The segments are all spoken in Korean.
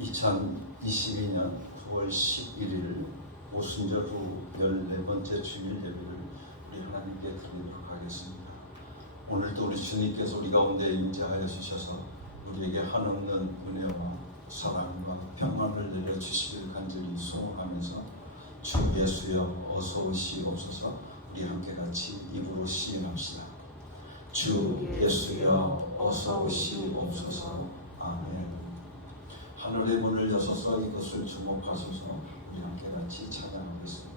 2022년 9월 11일 오순절 후 14번째 주일 예배를 우리 하나님께 드리도록 하겠습니다. 오늘도 우리 주님께서 우리 가운데 임재하여 주셔서 우리에게 한없는 은혜와 사랑과 평안을 내려주시기를 간절히 소원하면서 주 예수여 어서 오시옵소서. 우리 함께 같이 입으로 시인합시다. 주 예수여 어서 오시옵소서. 아멘. 하늘의 문을 여셔서 이것을 주목하소서. 우리 함께 같이 찬양하겠습니다.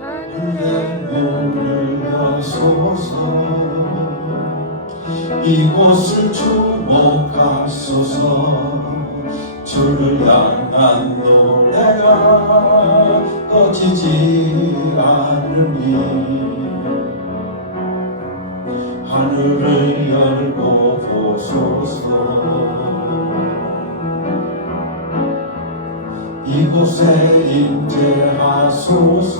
하늘의 문을 여소서. 이곳을 주목하소서. 주를 향한 노래가 꺼지지 않으니 하늘을 열고 보소서. 이곳에 임재하소서.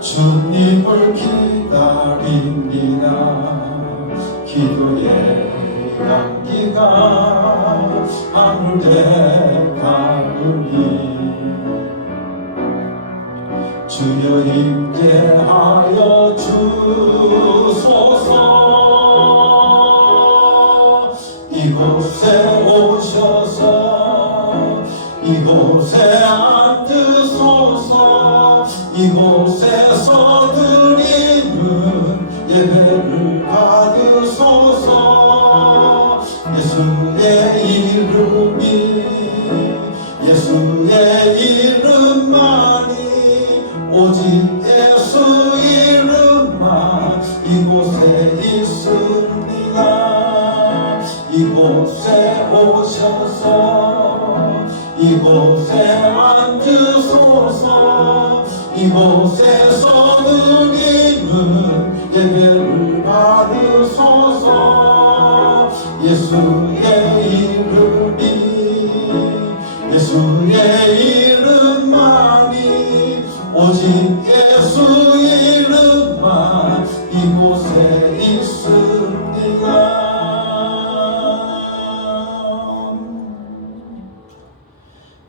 주님을 기다립니다. 기도의 향기가 하늘에 닿으니 주여 임재하여 주소서. 이곳에 오셔서 이곳에 앉으소서. 이곳에서 드리는 예배를 받으소서. 예수의 이름이 예수의 이름만이 오직 예수 이름만 이곳에 있습니다. 이곳에 오셔서 이곳에 앉으소서. 이곳에서 드리는 예배를 받으소서. 예수의 이름이 예수의 이름만이 오직 예수 이름만 이곳에 있습니다.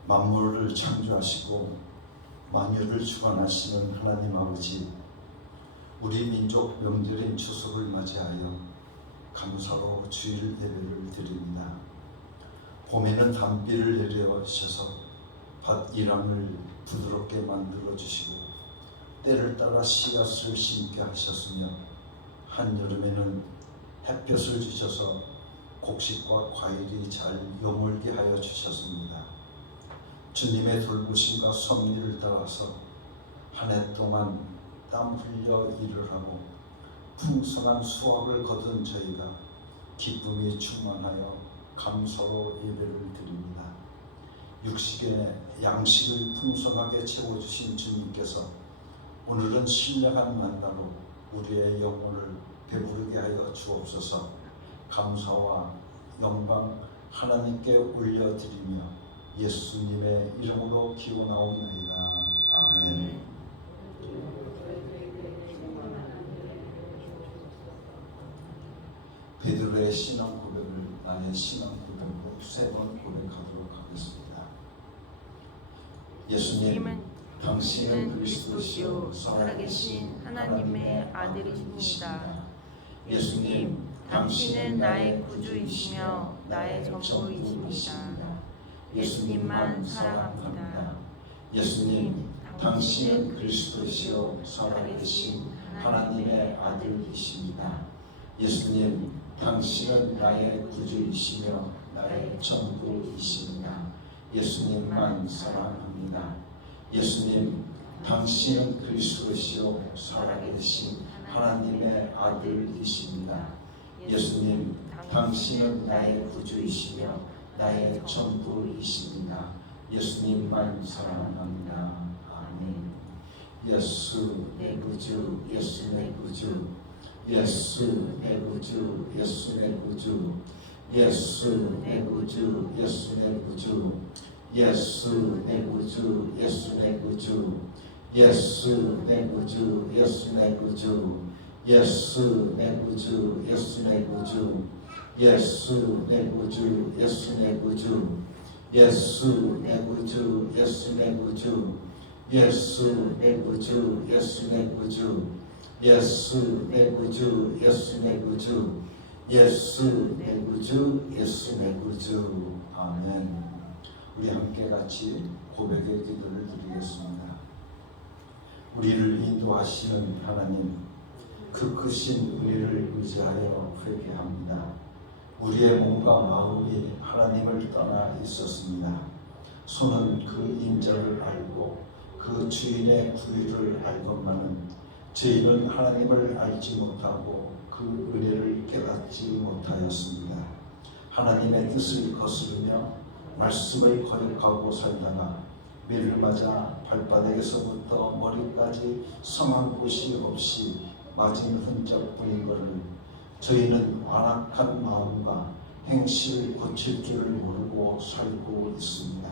만물을 창조하시고 만유를 주관하시는 하나님 아버지, 우리 민족 명절인 추석을 맞이하여 감사로 주일 예배를 드립니다. 봄에는 단비를 내려주셔서 밭 일황을 부드럽게 만들어 주시고 때를 따라 씨앗을 심게 하셨으며 한여름에는 햇볕을 주셔서 곡식과 과일이 잘 여물게 하여 주셨습니다. 주님의 돌보심과 섭리를 따라서 한 해 동안 땀 흘려 일을 하고 풍성한 수확을 거둔 저희가 기쁨이 충만하여 감사로 예배를 드립니다. 육식의 양식을 풍성하게 채워주신 주님께서 오늘은 신령한 만나로 우리의 영혼을 배부르게 하여 주옵소서. 감사와 영광 하나님께 올려드리며 예수님의 이름으로 기원하옵나이다. 아멘. 베드로의 신앙 고백을 나의 신앙 고백으로 3번 고백하도록 하겠습니다. 예수님, 당신은 그리스도시요 살아계신 하나님의 아들이십니다. 예수님, 당신은 나의 구주이시며 나의 전부이십니다. 예수님만 사랑합니다. 예수님, 당신은 그리스도시요 살아계신 하나님의 아들이십니다. 예수님, 당신은 나의 구주이시며 나의 전부이십니다. 예수님만 사랑합니다. 예수님, 당신은 그리스도시요 살아계신 하나님의 아들이십니다. 예수님, 당신은 나의 구주이시며 나의 전부이십니다. 예수님만 사랑합니다. 아멘. 예수 내 구주, 예수 내 구주, 예수 내 구주, 예수 내 구주, 예수 내 구주, 예수 내 구주, 예수 내 구주, 예수 내 구주, 예수 내 구주, 예수 내 구주, 예수 내 구주, 예수 내 구주, 예수 내 구주, 예수 내 구주, 예수 내 구주, 예수 내 구주, 예수 내 구주, 예수 내 구주, 예수 내 구주, 예수 내 구주, 예수 내 구주, 예수 내 구주. 아멘. 우리 함께 같이 고백의 기도를 드리겠습니다. 우리를 인도하시는 하나님, 그 크신 은혜를 의지하여 회개합니다. 우리의 몸과 마음이 하나님을 떠나 있었습니다. 손은 그 임자를 알고 그 주인의 구의를 알건만은 저희는 하나님을 알지 못하고 그 은혜를 깨닫지 못하였습니다. 하나님의 뜻을 거스르며 말씀을 거역하고 살다가 매를 맞아 발바닥에서부터 머리까지 성한 곳이 없이 맞은 흔적뿐인 것을 저희는 완악한 마음과 행실 고칠 줄을 모르고 살고 있습니다.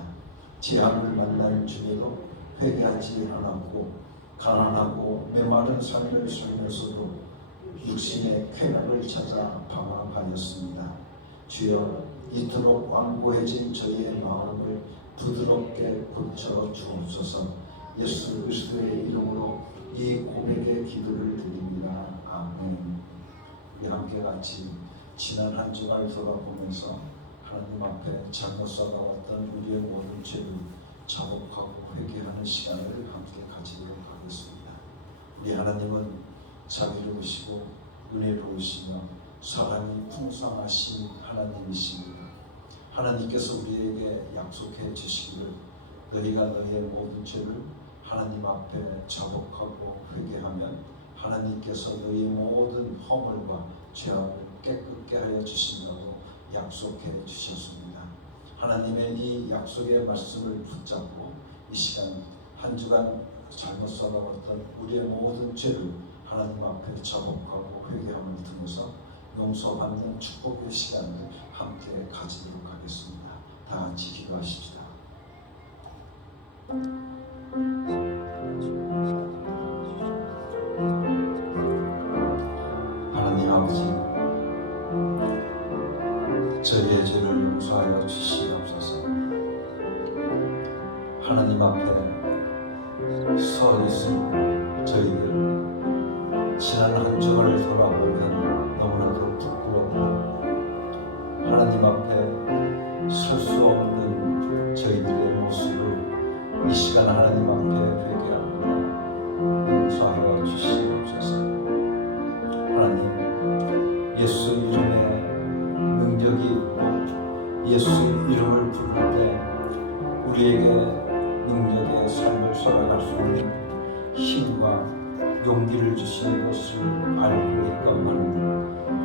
재앙을 만날 중에도 회개하지 않았고 가난하고 메마른 삶을 살면서도 육신의 쾌락을 찾아 방황하였습니다. 주여, 이토록 완고해진 저희의 마음을 부드럽게 고쳐 주옵소서. 예수 그리스도의 이름으로 이 고백의 기도를 드립니다. 아멘. 우리 함께 같이 지난 한 주간을 돌아보면서 하나님 앞에 잘못 살아왔던 우리의 모든 죄를 자복하고 회개하는 시간을 함께 가지도록 하겠습니다. 우리 하나님은 자비로우시고 은혜로우시며 사랑이 풍성하신 하나님이십니다. 하나님께서 우리에게 약속해 주시기를 너희가 너희의 모든 죄를 하나님 앞에 자복하고 회개하면 하나님께서 너희 모든 허물과 죄악을 깨끗게 하여 주신다고 약속해 주셨습니다. 하나님의 이 약속의 말씀을 붙잡고 이 시간 한 주간 잘못 살아왔던 우리의 모든 죄를 하나님 앞에 자복하고 회개함을 통해서 용서받는 축복의 시간을 함께 가지도록 하겠습니다. 다 같이 기도하십시다. 하나님 아버지, 저희의 죄를 용서하여 주시옵소서. 하나님 앞에 서 있은 저희들 지난 한 주간을 돌아보면 너무나도 부끄럽고 하나님 앞에 설 수 없는 저희들의 모습을 이 시간 하나님 앞에 회개합니다. 용서하여 주시옵소서. 하나님, 예수 이름에 능력이 있고 예수 이름을 부를 때 우리에게 능력의 삶을 살아갈 수 있는 힘과 용기를 주시는 것을 알고 있건만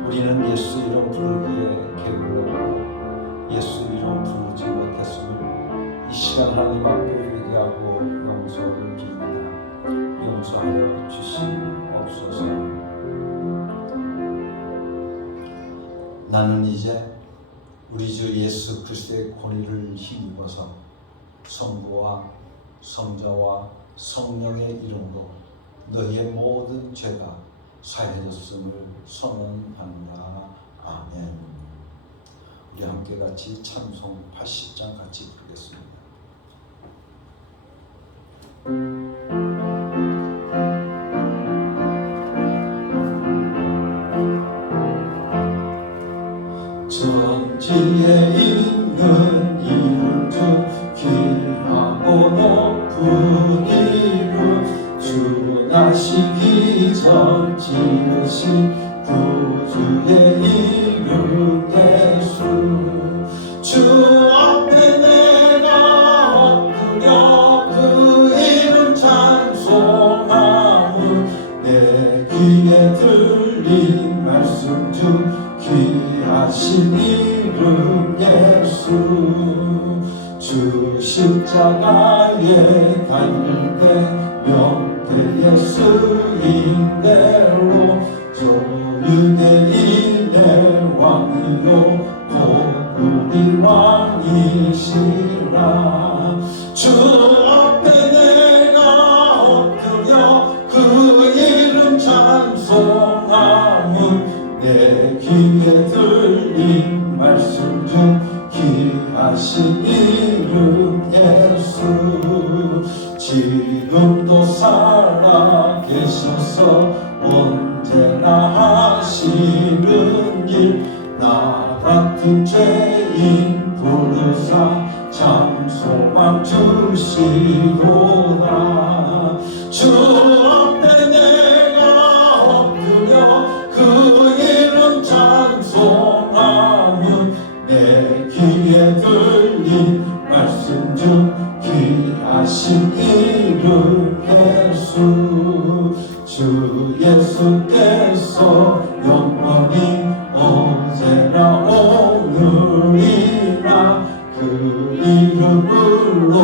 우리는 예수 이름 부르기에 게을렀고 예수 이름 부르지 못했음을 이 시간 하나님 앞에 회개하고 용서를 빕니다. 용서하여 주시옵소서. 나는 이제 우리 주 예수 그리스도의 권위를 힘입어서 성부와 성자와 성령의 이름으로 너희의 모든 죄가 사해졌음을 선언한다. 아멘. 우리 함께 같이 찬송 80장 같이 부르겠습니다. 천지에 있는 이름 중 귀하고 높은 이름 주 나시기 전 지으신 구주의 이름 예수 주 앞에 내가 엎드려 그 이름 찬송하는 내 귀에 들린 말씀 중 귀하신 이름 예수 주 십자가에 달릴 때 명태의 쓰인 대로 저 유대인의 왕이요 우리 왕이시라. 주 앞에 내가 엎드려 그 이름 찬송함은 내 귀에 들린 말씀 중 귀하신 이름 예수. 지금도 살아계셔서 언제나 하시는 일, 나 같은 죄인 부르사 참 소망 주시도다. 주 앞에 내가 엎드려 그 이름 찬송하면 내 귀에 들린 말씀 중 귀하신 이름 예수. 주 예수께서 영원히 언제나 오늘이나 그 이름으로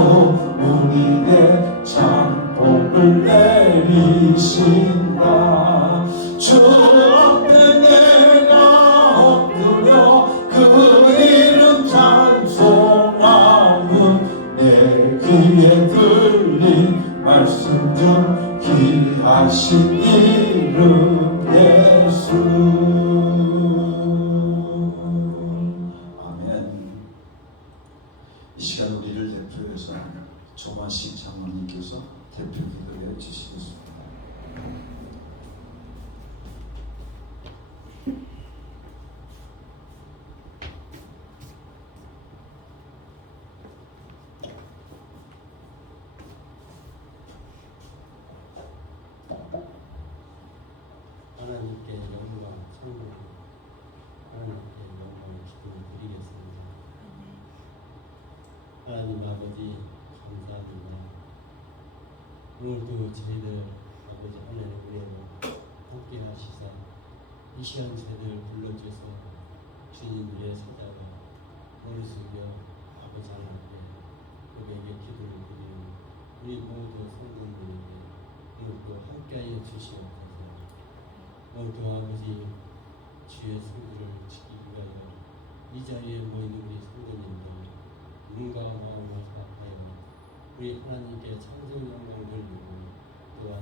우리의 창복을 내리신다. 주 앞에 내가 엎드려 그 이름 찬송하면 내 귀에 들린 말씀 중 귀하신 이름 예수. 아멘. 이 시간 우리를 대표해서 조만식 장로님께서 대표 기도해 주시겠습니다. 하나님께 영광, 찬송, 하나님께 영광을 기쁨을 드리겠습니다. 하나님 아버지 감사합니다. 오늘도 저희들 아버지 하나님 은혜로 함께 하시사 이 시간 저희들 불러주셔서 주님 위에 서다가 머리 숙여 아버지 하나님께 그에게 기도를 드리는 우리 모두 성도님에게 오늘도 함께하여 주시옵소서. 오늘도 아버지 주의 성도를 지키기 위하여 이 자리에 모인 우리 성도님들 눈과 마음을 사악하여 우리 하나님께 찬송 영광 돌리고 또한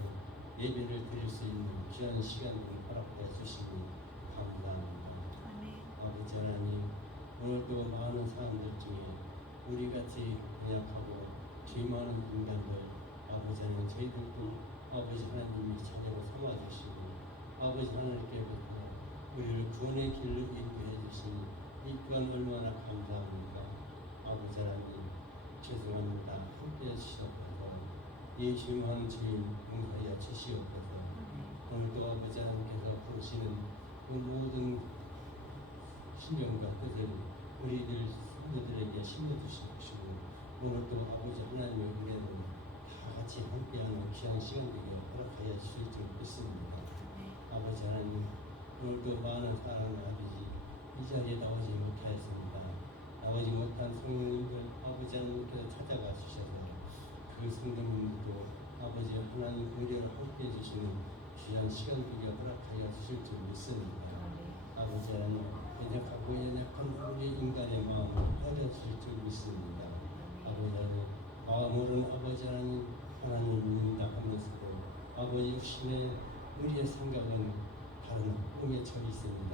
예배를 드릴 수 있는 귀한 시간을 허락해 주시니 감사합니다. 아버지 하나님, 오늘도 많은 사람들 중에 우리같이 연약하고 죄 많은 인간들 아버지 하나님 저희들도 아버지 하나님이 자녀로 삼아주시고 아버지 하나님께부터 우리를 구원의 길로 인도해 주시니 이 또한 얼마나 감사합니까. 아버지 하나님 죄송합니다. 함께 해주시옵소서. 예수님은 주님 용서하여 주시옵소서. 오늘도 아버지 하나님께서 부르시는 그 모든 신령과 뜻을 우리들 성도들에게 심어주시옵시고 오늘도 아버지 하나님의 은혜로 다 같이 함께하는 귀한 시간 되게 허락하여 주실 줄 믿습니다. 아버지 하나님, 오늘도 많은 사랑하는 아버지 이 자리에 나오지 못하였습니다. 나오지 못한 성도님들 아버지 하나님께서 찾아가 주셔서 그 성도님들도 아버지 하나님 은혜를 함께 해주시는 귀한 시간 되게 허락하여 주실 줄 믿습니다. 아버지 하나님, 연약하고 연약한 우리 인간의 마음을 받아주실 줄 믿습니다. 아버지 하나님, 마음으로는 아버지 하나님 믿는다 하면서도 아버지 육신의 우리의 생각은 다른 꿈에 처해 있습니다.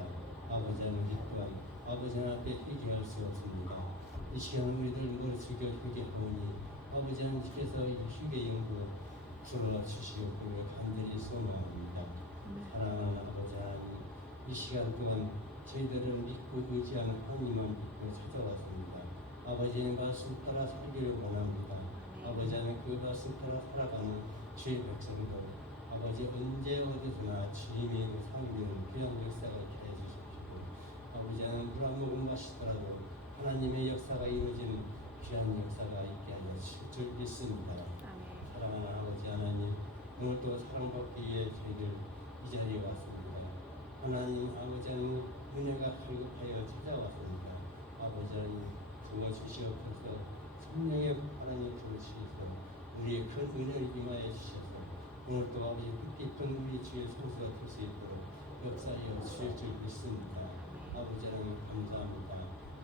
아버지 하나님 또한 아버지 하나님 앞에 회개할 수 없습니다. 이 시간 우리들 머리 숙여 회개하오니 아버지 하나님께서 이 회개 영도 들어가 주시옵고 간절히 소망합니다. 사랑하는 아버지 하나님, 이 시간 동안 저희들은 믿고 의지하는 하나님만 믿고 찾아왔습니다. 아버지의 말씀 따라 살기를 원합니다. 아버지 하나님 그 말씀 따라 살아가는 주의 백성들 아버지 언제 어디서나 주님의 상비는 귀한 역사가 있게 해주십시오. 아버지 하나님 불안모 응가시더라도 하나님의 역사가 이루어지는 귀한 역사가 있게 하여 주실 줄 믿습니다. 사랑하는 아버지 하나님, 오늘도 사랑받기 위해 저희들 이 자리에 왔습니다. 하나님 아버지 하나님 은혜가 갈급하여 찾아왔습니다. 아버지 하나님 정말 주시옵소서. 성령의 하나님 부르시옵소서. 우리의 큰 은혜를 임하여 주셔서 오늘도 아버지 뜻깊은 우리 주의 성수가 될 수 있도록 역사하여 주실 줄 믿습니다. 아버지 하나님 감사합니다.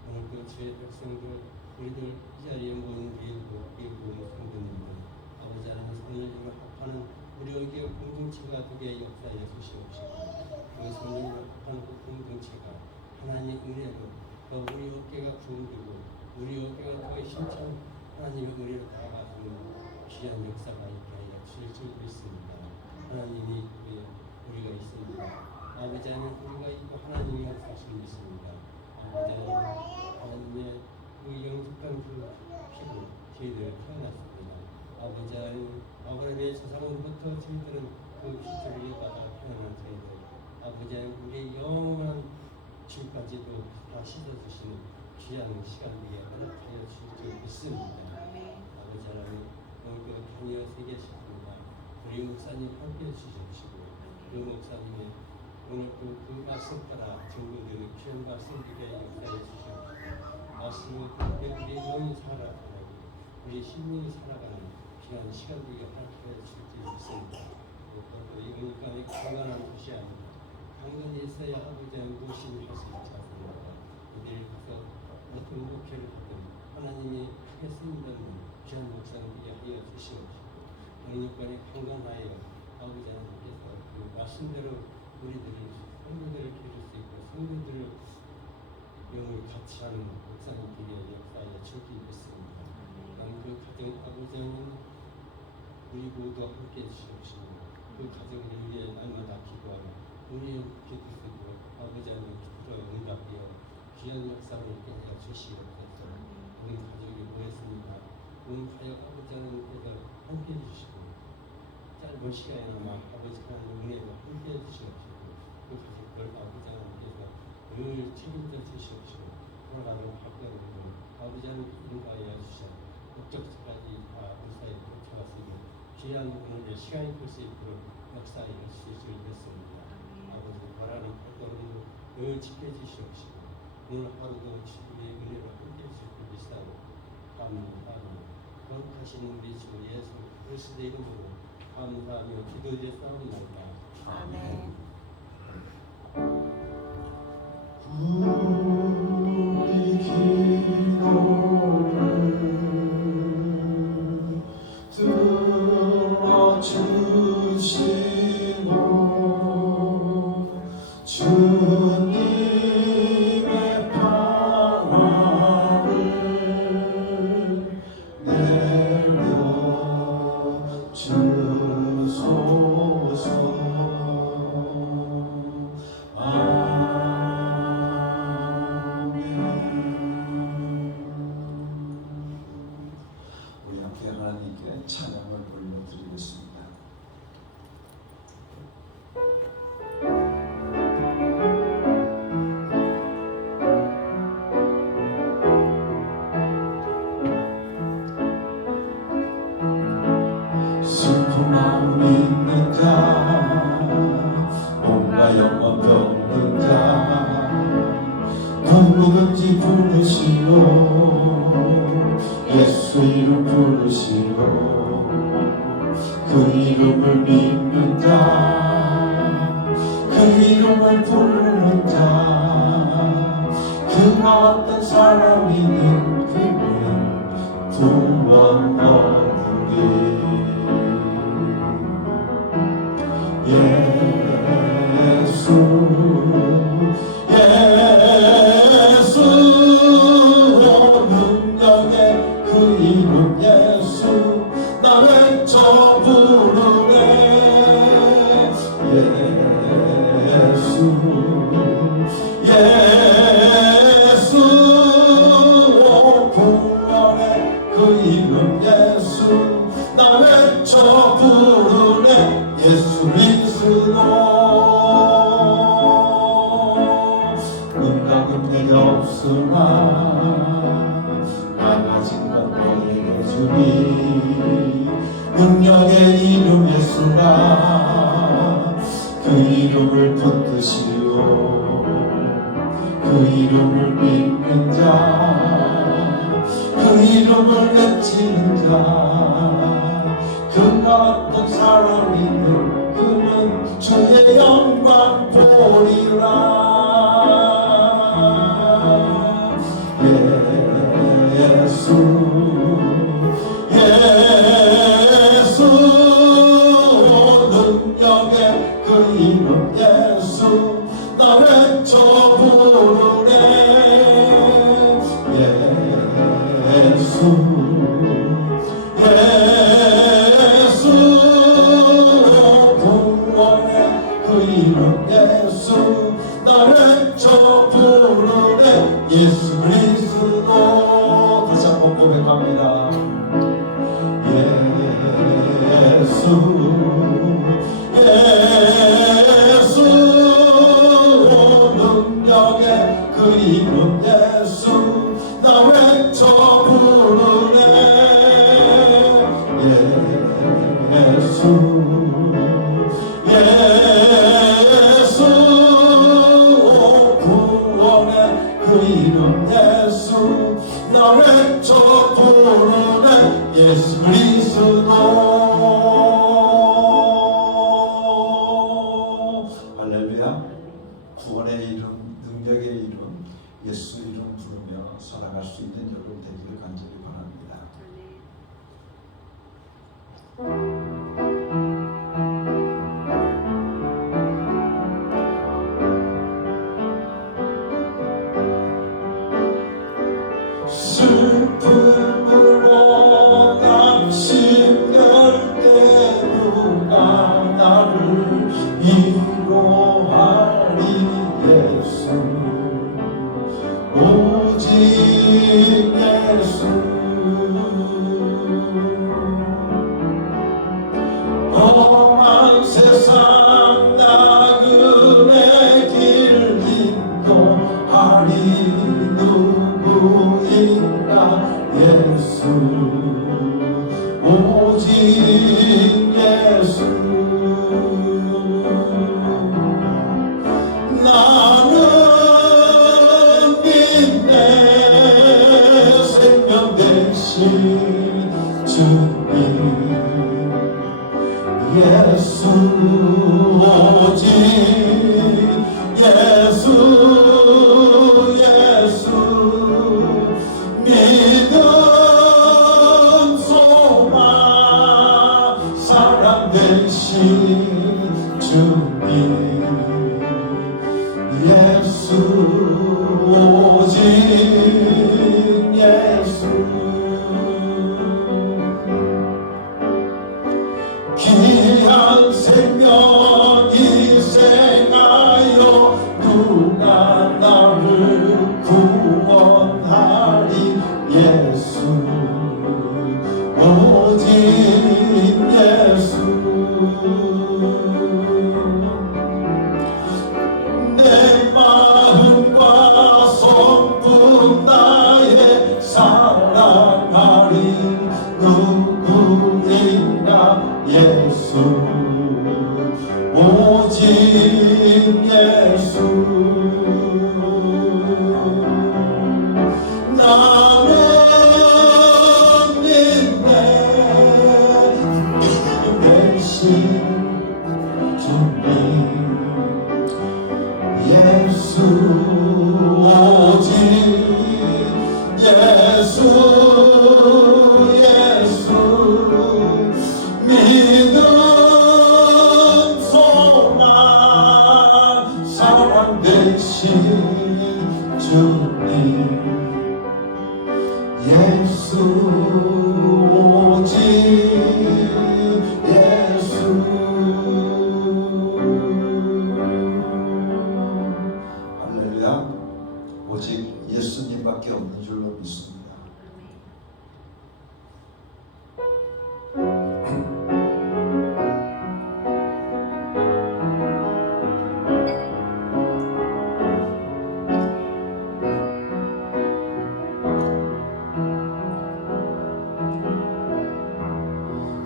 오늘 그 주의 백성들 우리들 이 자리에 모인 교회도 성도님들 아버지 하나님 성령님을 합하는 우리 교회 공동체가 되게 역사에 주시옵시고 그 성령님을 합하는 그 공동체가 하나님의 은혜로 더 우리 어깨가 구원되고 우리 어깨가 더 힘찬 하나님의 은혜로 다가가는 귀한 역사가 있게 하여 주실 줄 믿습니다. 하나님이 우리가 있습니다. 아버지 하나님 우리가 있고 하나님이 역사하실 믿습니다. 아버지 하나님의 그 영접한 그 피로 저희들 태어났습니다. 아버지 하나님 아브라함의 조상으로부터 저희들은 그 피줄을 받아 태어난 저희들 아버지 하나님 우리의 영원한 지금까지도 다 씻어주시는 귀한 시간에 허락하여 주실 줄 믿습니다. 아버지 하나님 오늘 다니엘 세계시입니다. 우리 목사님 함께해 주시옵시고 그 목사님의 오늘 그 말씀 따라 전도되는 귀한 말씀들에 역사해 주시옵시고 말씀을 듣게 우리 영이 살아가는 우리 심령이 살아가는 귀한 시간들이 허락하여 주실 줄 믿습니다. 이 은감이 강건한 것이 아닙니다. 강건히 있어야 아버지 하나님 무엇이든 할 수 있지 않습니까? 이들이 가서 어떤 목표를 하든 하나님이 하겠습니다는 귀한 목사님들이 하여 주시옵시고 오늘 여건이 강건하여 아버지 하나님께서 그 말씀대로 우리들을 성도들을 기를 수 있고 성도들을 영을 같이 하는 목사님들의 역사에 주기 믿습니다. 그 가정 아버지 하나님 우리 모두 함께 해주시옵시고 그 가정을 위해 날마다 기도하며 우리의 기도 쓰고 아버지 하나님 기도로 응답되어 귀한 역사를 있게 하여 주시옵소서. 우리 가족이 모였습니다. 오늘 가역 아버지 하나님께서 함께 해주시고 짧은 시간이나마 아버지 하나님 은혜로 함께 해주시옵시고 그 가족들 아버지 하나님께서 늘 책임져 주시옵시고 돌아가는 학교를 아버지 하나님 인도하여 주셔 목적지까지 다 무사히 도착하시고 귀한 오늘의 시간이 될 수 있도록 역사에 주실 줄 믿습니다. 아버지 바라는 활동을 늘 지켜주시옵시고 오늘 하루도 주님의 은혜로 함께 해주실 줄 믿사오고 감사합니다. 거룩하신 우리 주 예수 그리스도의 이름으로 감사하며 기도드렸사옵나이다. 아멘. 우리 기도를 들어주시고 주님의 평화를 내려주소서. 우리 함께 하나님께 찬양을 올려드리겠습니다. 슬픈 마음 있는 자 몸과 영혼 병든 자 누구든지 부르시오 예수 이름 부르시오 그 이름을 믿는 자 그 이름을 부르는 자 그 어떤 사람이든 그는 구원 얻으리 예수 능력의 그 이름 예수 나 외쳐 부르네 예수 구원의 그 이름 예수 나 외쳐 부르네 예수 믿으고 응답은 내게 없으나 나가진 건 너에게 주니 능력의 이름 예수라 그 이름을 붙드시오 그 이름을 믿는 자 그 이름을 외치는 자 그가 어떤 사람이든 그는 주의 영광 보리라 예수 능력의 그 이름 예수 나 외쳐 부르네 예수 예수 구원의 그 이름 예수 나 외쳐 부르네 예수 그리스도 할렐루야 구원의 이름 능력의 이름 예수 이름 부르며 살아갈 수 있는 여러분 되기를 간절히 바랍니다. 슬픔으로 낙심될 때 누가 나를 위로하리 예수 오직 예수 험한 세상 나그네 길 인도하리 누구인가 예수 오직 예수 나는 믿네 생명 대신 주님 예수 오직 예수 예수 믿음 소망 사랑 되신 주님 예수 오직 예수 귀한 생명 희생하여 누가 나를 구원하리 예수 오직 예수 내 마음과 성품 나의 사랑하리 누구인가 예수 오직 예수 나는 믿네 대신 주님 예수 오직 예수 예수 믿음 소망 사랑 되신 주님 예수 오직 예수 할렐루야 오직 예수님밖에 없는 줄로 믿습니다.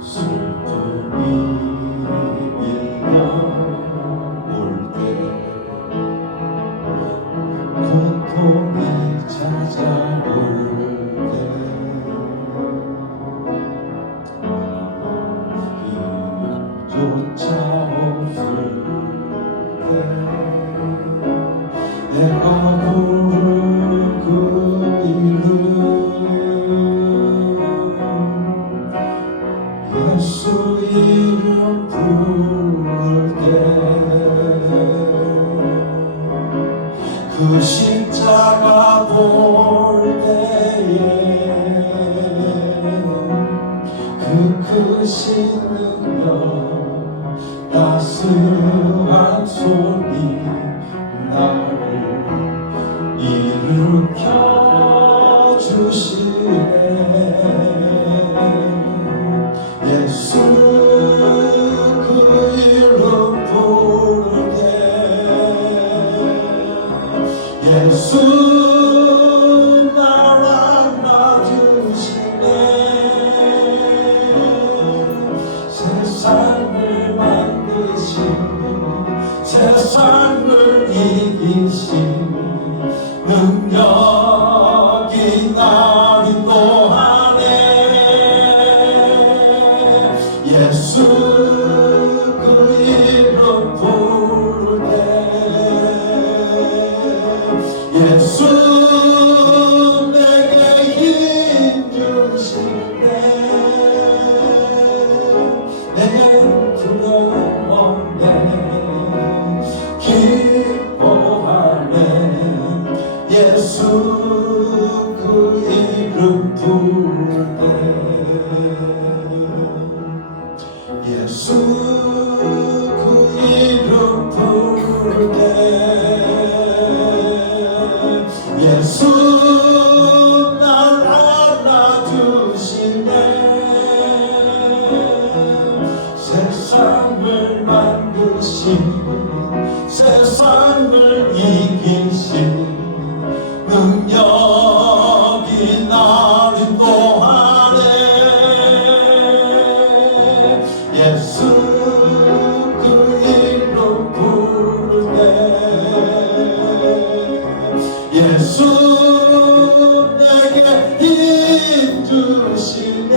슬픔이 밀려올 때 고통이 찾아올 때 힘조차 없을 때 내가 부를 그 이름 예수 이름 부를 때 그 십자가 볼 때에 그 크신 능력 따스한 손이 나를 일으켜 주시네 예수 예수 그 이름 부를 때 예수 내게 힘 주시네 내게 두려움 없네 기뻐하네 예수 그 이름 부를 때 예수 그 이름 부를 때 예수 날 알아주시네 세상을 만드신 세상을 이기신 능력이 나를 인도하네 예수 그 이름 부를 때 예수 내게 힘 주시네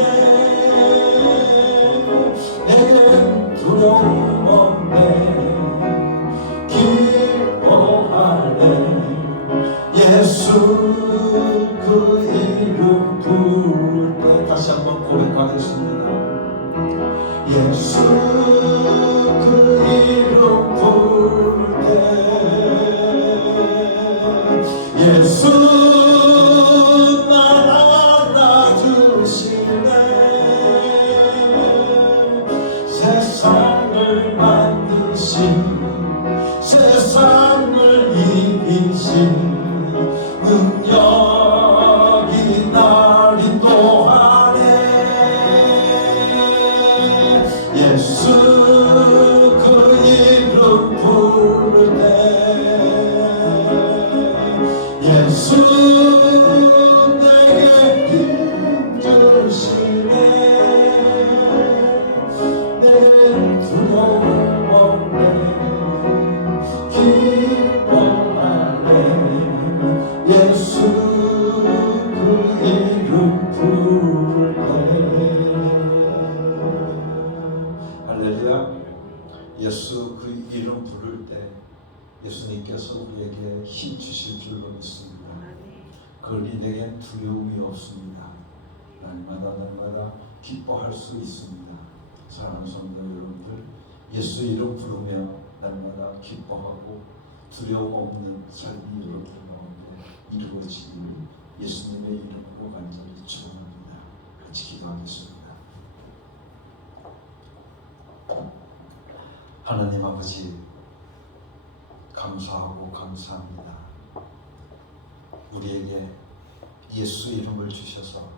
내겐 두려움 없네 기뻐하네 예수 그 이름 부를 때 다시 한번 고백하겠습니다 예수 그 이름 부를 때 예수 날 알아주시네 세상을 만드신 세상을 이기신 능력이 날 인도하네 예수 그 이름 부를 때 예수 내게 힘 주시네 내 두려움 없네 기뻐하네 예수 그 이름 부를 때 할렐루야 예수 그 이름 부를 때 예수님께서 우리에게 힘 주실 줄로 믿습니다. 그러니 내겐 두려움이 없습니다. 날마다 기뻐할 수 있습니다. 사랑하는 성도 여러분들 예수 이름 부르며 날마다 기뻐하고 두려움 없는 삶이 여러분 가운데 이루어지기를 예수님의 이름으로 간절히 축원합니다. 같이 기도하겠습니다. 하나님 아버지 감사하고 감사합니다. 우리에게 예수 이름을 주셔서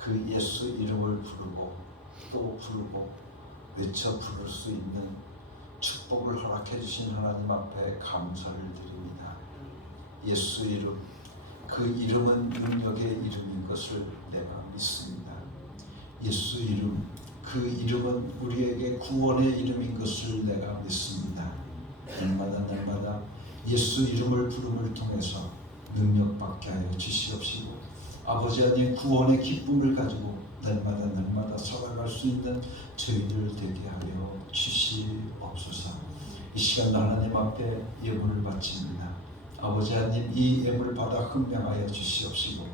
그 예수 이름을 부르고 또 부르고 외쳐 부를 수 있는 축복을 허락해 주신 하나님 앞에 감사를 드립니다. 예수 이름 그 이름은 능력의 이름인 것을 내가 믿습니다. 예수 이름 그 이름은 우리에게 구원의 이름인 것을 내가 믿습니다. 날마다 예수 이름을 부름을 통해서 능력받게 하여 주시옵시고 아버지 하나님 구원의 기쁨을 가지고 날마다 살아갈 수 있는 저희들 되게 하여 주시옵소서. 이 시간 하나님 앞에 예물을 바칩니다. 아버지 하나님 이 예물 받아 흥명하여 주시옵시고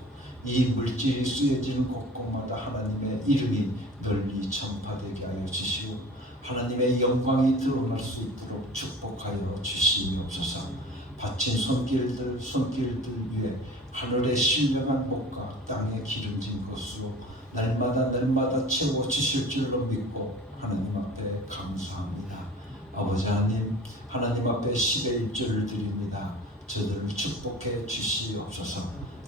이 물질이 쓰여지는 곳곳마다 하나님의 이름이 널리 전파되게 하여 주시고 하나님의 영광이 드러날 수 있도록 축복하여 주시옵소서. 바친 손길들 위에 하늘의 신령한 복과 땅의 기름진 것으로 날마다 채워 주실 줄로 믿고 하나님 앞에 감사합니다. 아버지 하나님 앞에 10의 1조를 드립니다. 저들을 축복해 주시옵소서.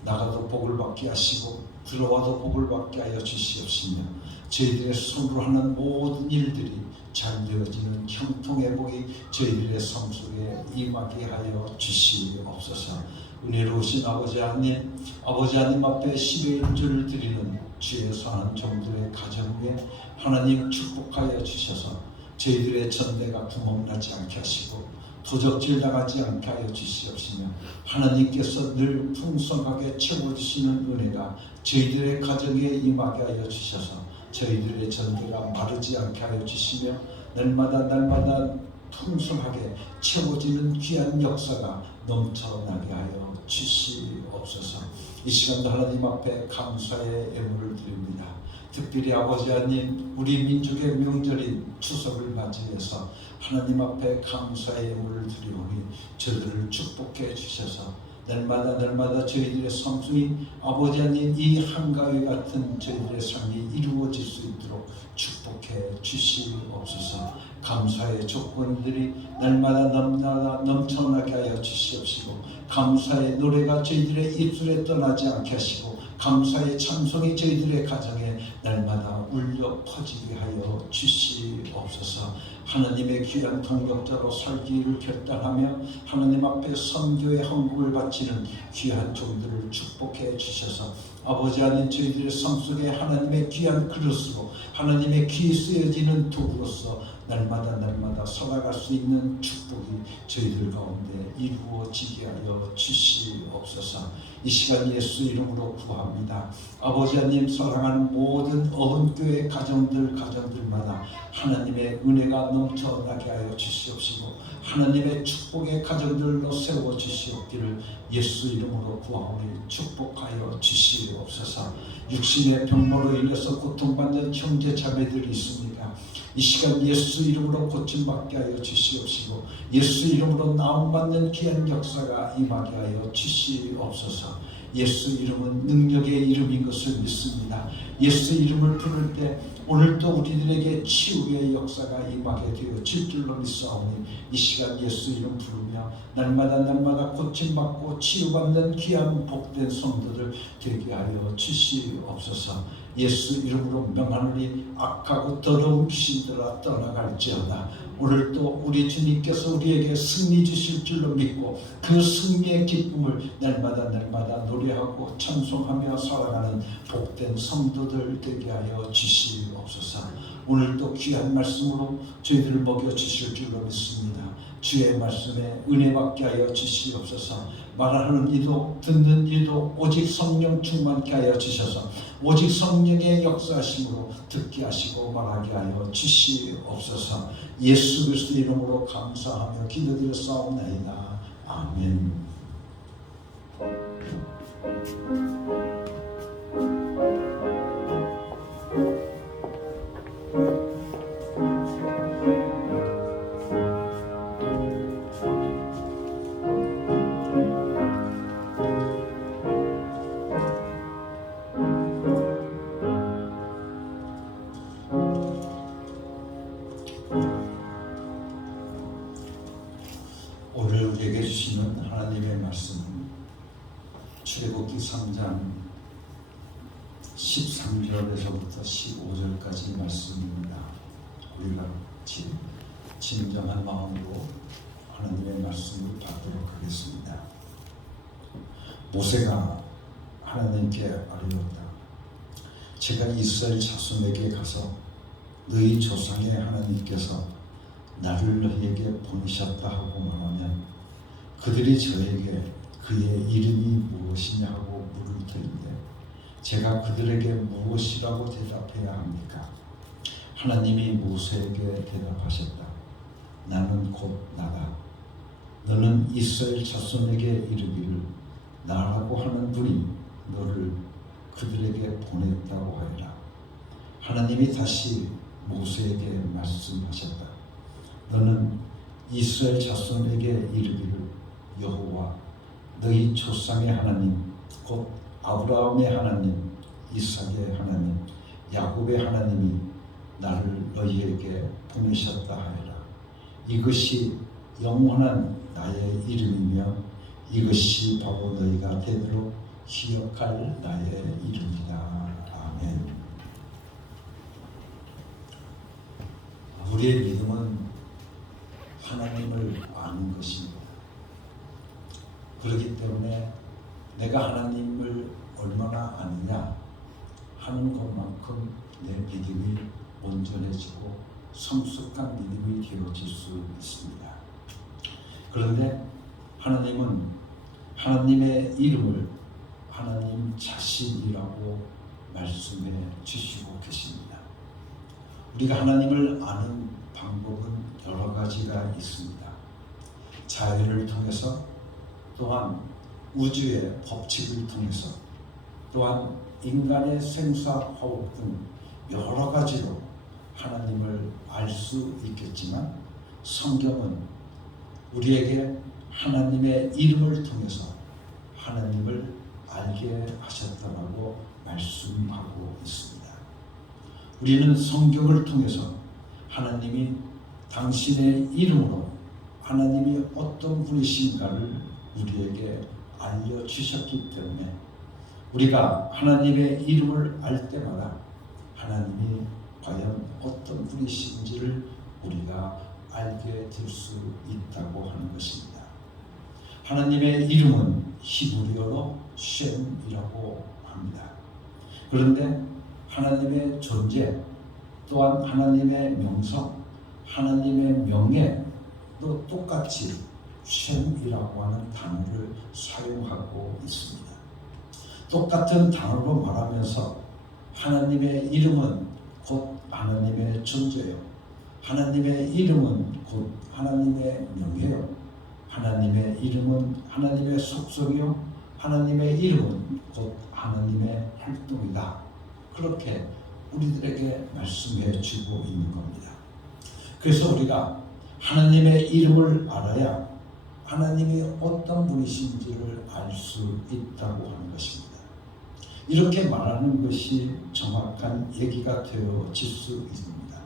나가도 복을 받게 하시고 들어와도 복을 받게 하여 주시옵시며 저희들의 손으로 하는 모든 일들이 잘 되어지는 형통의 복이 저희들의 삶 속에 임하게 하여 주시옵소서. 은혜로우신 아버지 하나님 앞에 10의 1조를 드리는 주의 선한 종들의 가정 위에 하나님 축복하여 주셔서 저희들의 전대가 구멍나지 않게 하시고 도적질 나가지 않게 하여 주시옵시며 하나님께서 늘 풍성하게 채워주시는 은혜가 저희들의 가정에 임하게 하여 주셔서 저희들의 전대가 마르지 않게 하여 주시며 날마다 풍성하게 채워지는 귀한 역사가 넘쳐나게 하여 주시옵소서. 이 시간도 하나님 앞에 감사의 예물을 드립니다. 특별히 아버지 하나님, 우리 민족의 명절인 추석을 맞이해서 하나님 앞에 감사의 예물을 드리오니 저들을 축복해 주셔서 날마다 저희들의 삶이 아버지 하나님 이 한가위 같은 저희들의 삶이 이루어질 수 있도록 축복해 주시옵소서. 감사의 조건들이 날마다 넘쳐나게 하여 주시옵시고 감사의 노래가 저희들의 입술에 떠나지 않게 하시고 감사의 찬송이 저희들의 가정에 날마다 울려 퍼지게 하여 주시옵소서. 하나님의 귀한 동역자로 살기를 결단하며 하나님 앞에 선교의 헌금을 바치는 귀한 종들을 축복해 주셔서 아버지 하나님 저희들의 삶 속에 하나님의 귀한 그릇으로 하나님의 귀 쓰여지는 도구로서 날마다 살아갈 수 있는 축복이 저희들 가운데 이루어지게 하여 주시옵소서. 이 시간 예수 이름으로 구합니다. 아버지 하나님 사랑하는 모든 어흥교회 가정들마다 하나님의 은혜가 넘쳐나게 하여 주시옵시고 하나님의 축복의 가정들로 세워 주시옵기를 예수 이름으로 구하오니 축복하여 주시옵소서. 육신의 병魔로 인해서 고통받는 형제 자매들이 있습니다. 이 시간 예수 이름으로 고침받게 하여 주시옵시고 예수 이름으로 나음받는 귀한 역사가 임하게 하여 주시옵소서. 예수 이름은 능력의 이름인 것을 믿습니다. 예수 이름을 부를 때 오늘도 우리들에게 치유의 역사가 임하게 되어 질 줄로 믿사오니 이 시간 예수 이름 부르며 날마다 고침받고 치유받는 귀한 복된 성도들 되게 하여 주시옵소서. 예수 이름으로 명하노니 악하고 더러운 귀신들아 떠나갈지어다. 오늘도 우리 주님께서 우리에게 승리 주실 줄로 믿고 그 승리의 기쁨을 날마다 노래하고 찬송하며 살아가는 복된 성도들 되게 하여 주시옵소서. 오늘도 귀한 말씀으로 저희들을 먹여 주실 줄로 믿습니다. 주의 말씀에 은혜 받게 하여 주시옵소서. 말하는 이도 듣는 이도 오직 성령 충만케 하여 주셔서 오직 성령의 역사하심으로 듣게 하시고 말하게 하여 주시옵소서. 예수 그리스도 이름으로 감사하며 기도드렸사옵나이다. 아멘. 오늘 우리에게 주시는 하나님의 말씀은 출애굽기 3장 13절에서부터 15절까지 말씀입니다. 우리가 같이 진정한 마음으로 하나님의 말씀을 받도록 하겠습니다. 모세가 하나님께 아뢰었다. 제가 이스라엘 자손에게 가서 너희 조상의 하나님께서 나를 너희에게 보내셨다 하고 말하면 그들이 저에게 그의 이름이 무엇이냐 하고 물을 터인데 제가 그들에게 무엇이라고 대답해야 합니까? 하나님이 모세에게 대답하셨다. 나는 곧 나다. 너는 이스라엘 자손에게 이르기를 나라고 하는 분이 너를 그들에게 보냈다고 하여라. 하나님이 다시 모세에게 말씀하셨다. 너는 이스라엘 자손에게 이르기를 여호와 너희 조상의 하나님 곧 아브라함의 하나님 이삭의 하나님 야곱의 하나님이 나를 너희에게 보내셨다 하여라. 이것이 영원한 나의 이름이며 이것이 바로 너희가 되도록 기억할 나의 이름이다. 아멘. 우리의 믿음은 하나님을 아는 것입니다. 그렇기 때문에 내가 하나님을 얼마나 아느냐 하는 것만큼 내 믿음이 온전해지고 성숙한 믿음이 되어질 수 있습니다. 그런데 하나님은 하나님의 이름을 하나님 자신이라고 말씀해 주시고 계십니다. 우리가 하나님을 아는 방법은 여러 가지가 있습니다. 자연을 통해서, 또한 우주의 법칙을 통해서, 또한 인간의 생사화복 등 여러 가지로 하나님을 알 수 있겠지만, 성경은 우리에게 하나님의 이름을 통해서 하나님을 알게 하셨다고 말씀하고 있습니다. 우리는 성경을 통해서 하나님이 당신의 이름으로 하나님이 어떤 분이신가를 우리에게 알려주셨기 때문에 우리가 하나님의 이름을 알 때마다 하나님이 과연 어떤 분이신지를 우리가 알게 될 수 있다고 하는 것입니다. 하나님의 이름은 히브리어로 쉔이라고 합니다. 그런데 하나님의 존재, 또한 하나님의 명성, 하나님의 명예도 똑같이 쉔이라고 하는 단어를 사용하고 있습니다. 똑같은 단어로 말하면서 하나님의 이름은 곧 하나님의 존재요, 하나님의 이름은 곧 하나님의 명예요, 하나님의 이름은 하나님의 속성이요, 하나님의 이름은 곧 하나님의 활동이다. 그렇게 우리들에게 말씀해 주고 있는 겁니다. 그래서 우리가 하나님의 이름을 알아야 하나님이 어떤 분이신지를 알 수 있다고 하는 것입니다. 이렇게 말하는 것이 정확한 얘기가 되어질 수 있습니다.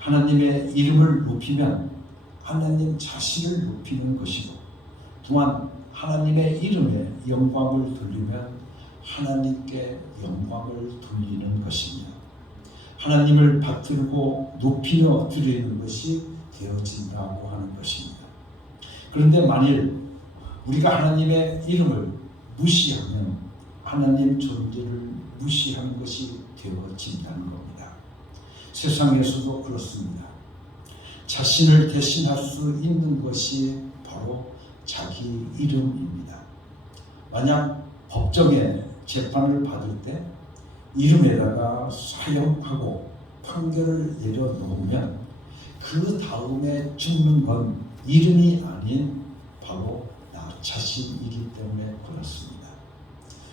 하나님의 이름을 높이면 하나님 자신을 높이는 것이고, 또한 하나님의 이름에 영광을 돌리면 하나님께 영광을 돌리는 것이며, 하나님을 받들고 높이며 드리는 것이 되어진다고 하는 것입니다. 그런데 만일 우리가 하나님의 이름을 무시하면 하나님 존재를 무시하는 것이 되어진다는 겁니다. 세상에서도 그렇습니다. 자신을 대신할 수 있는 것이 바로 자기 이름입니다. 만약 법정에 재판을 받을 때 이름에다가 사형하고 판결을 내려놓으면 그 다음에 죽는 건 이름이 아닌 바로 나 자신이기 때문에 그렇습니다.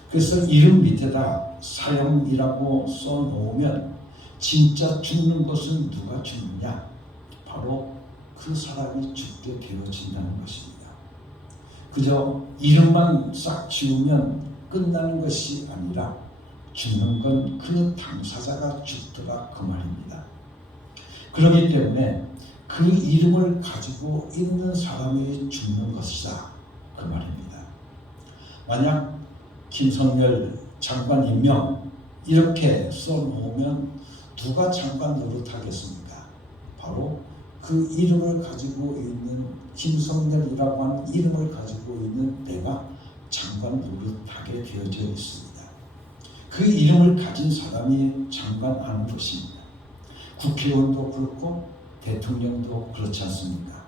그래서 이름 밑에다 사형이라고 써놓으면 진짜 죽는 것은 누가 죽느냐? 바로 그 사람이 죽게 되어진다는 것입니다. 그저 이름만 싹 지우면 끝나는 것이 아니라 죽는 건 그 당사자가 죽더라 그 말입니다. 그렇기 때문에 그 이름을 가지고 있는 사람이 죽는 것이다 그 말입니다. 만약 김성렬 장관 임명 이렇게 써놓으면 누가 장관 노릇하겠습니까? 바로 그 이름을 가지고 있는 김성렬이라고 하는 이름을 가지고 있는 내가 장관 노릇하게 되어져 있습니다. 그 이름을 가진 사람이 장관하는 것입니다. 국회의원도 그렇고 대통령도 그렇지 않습니까?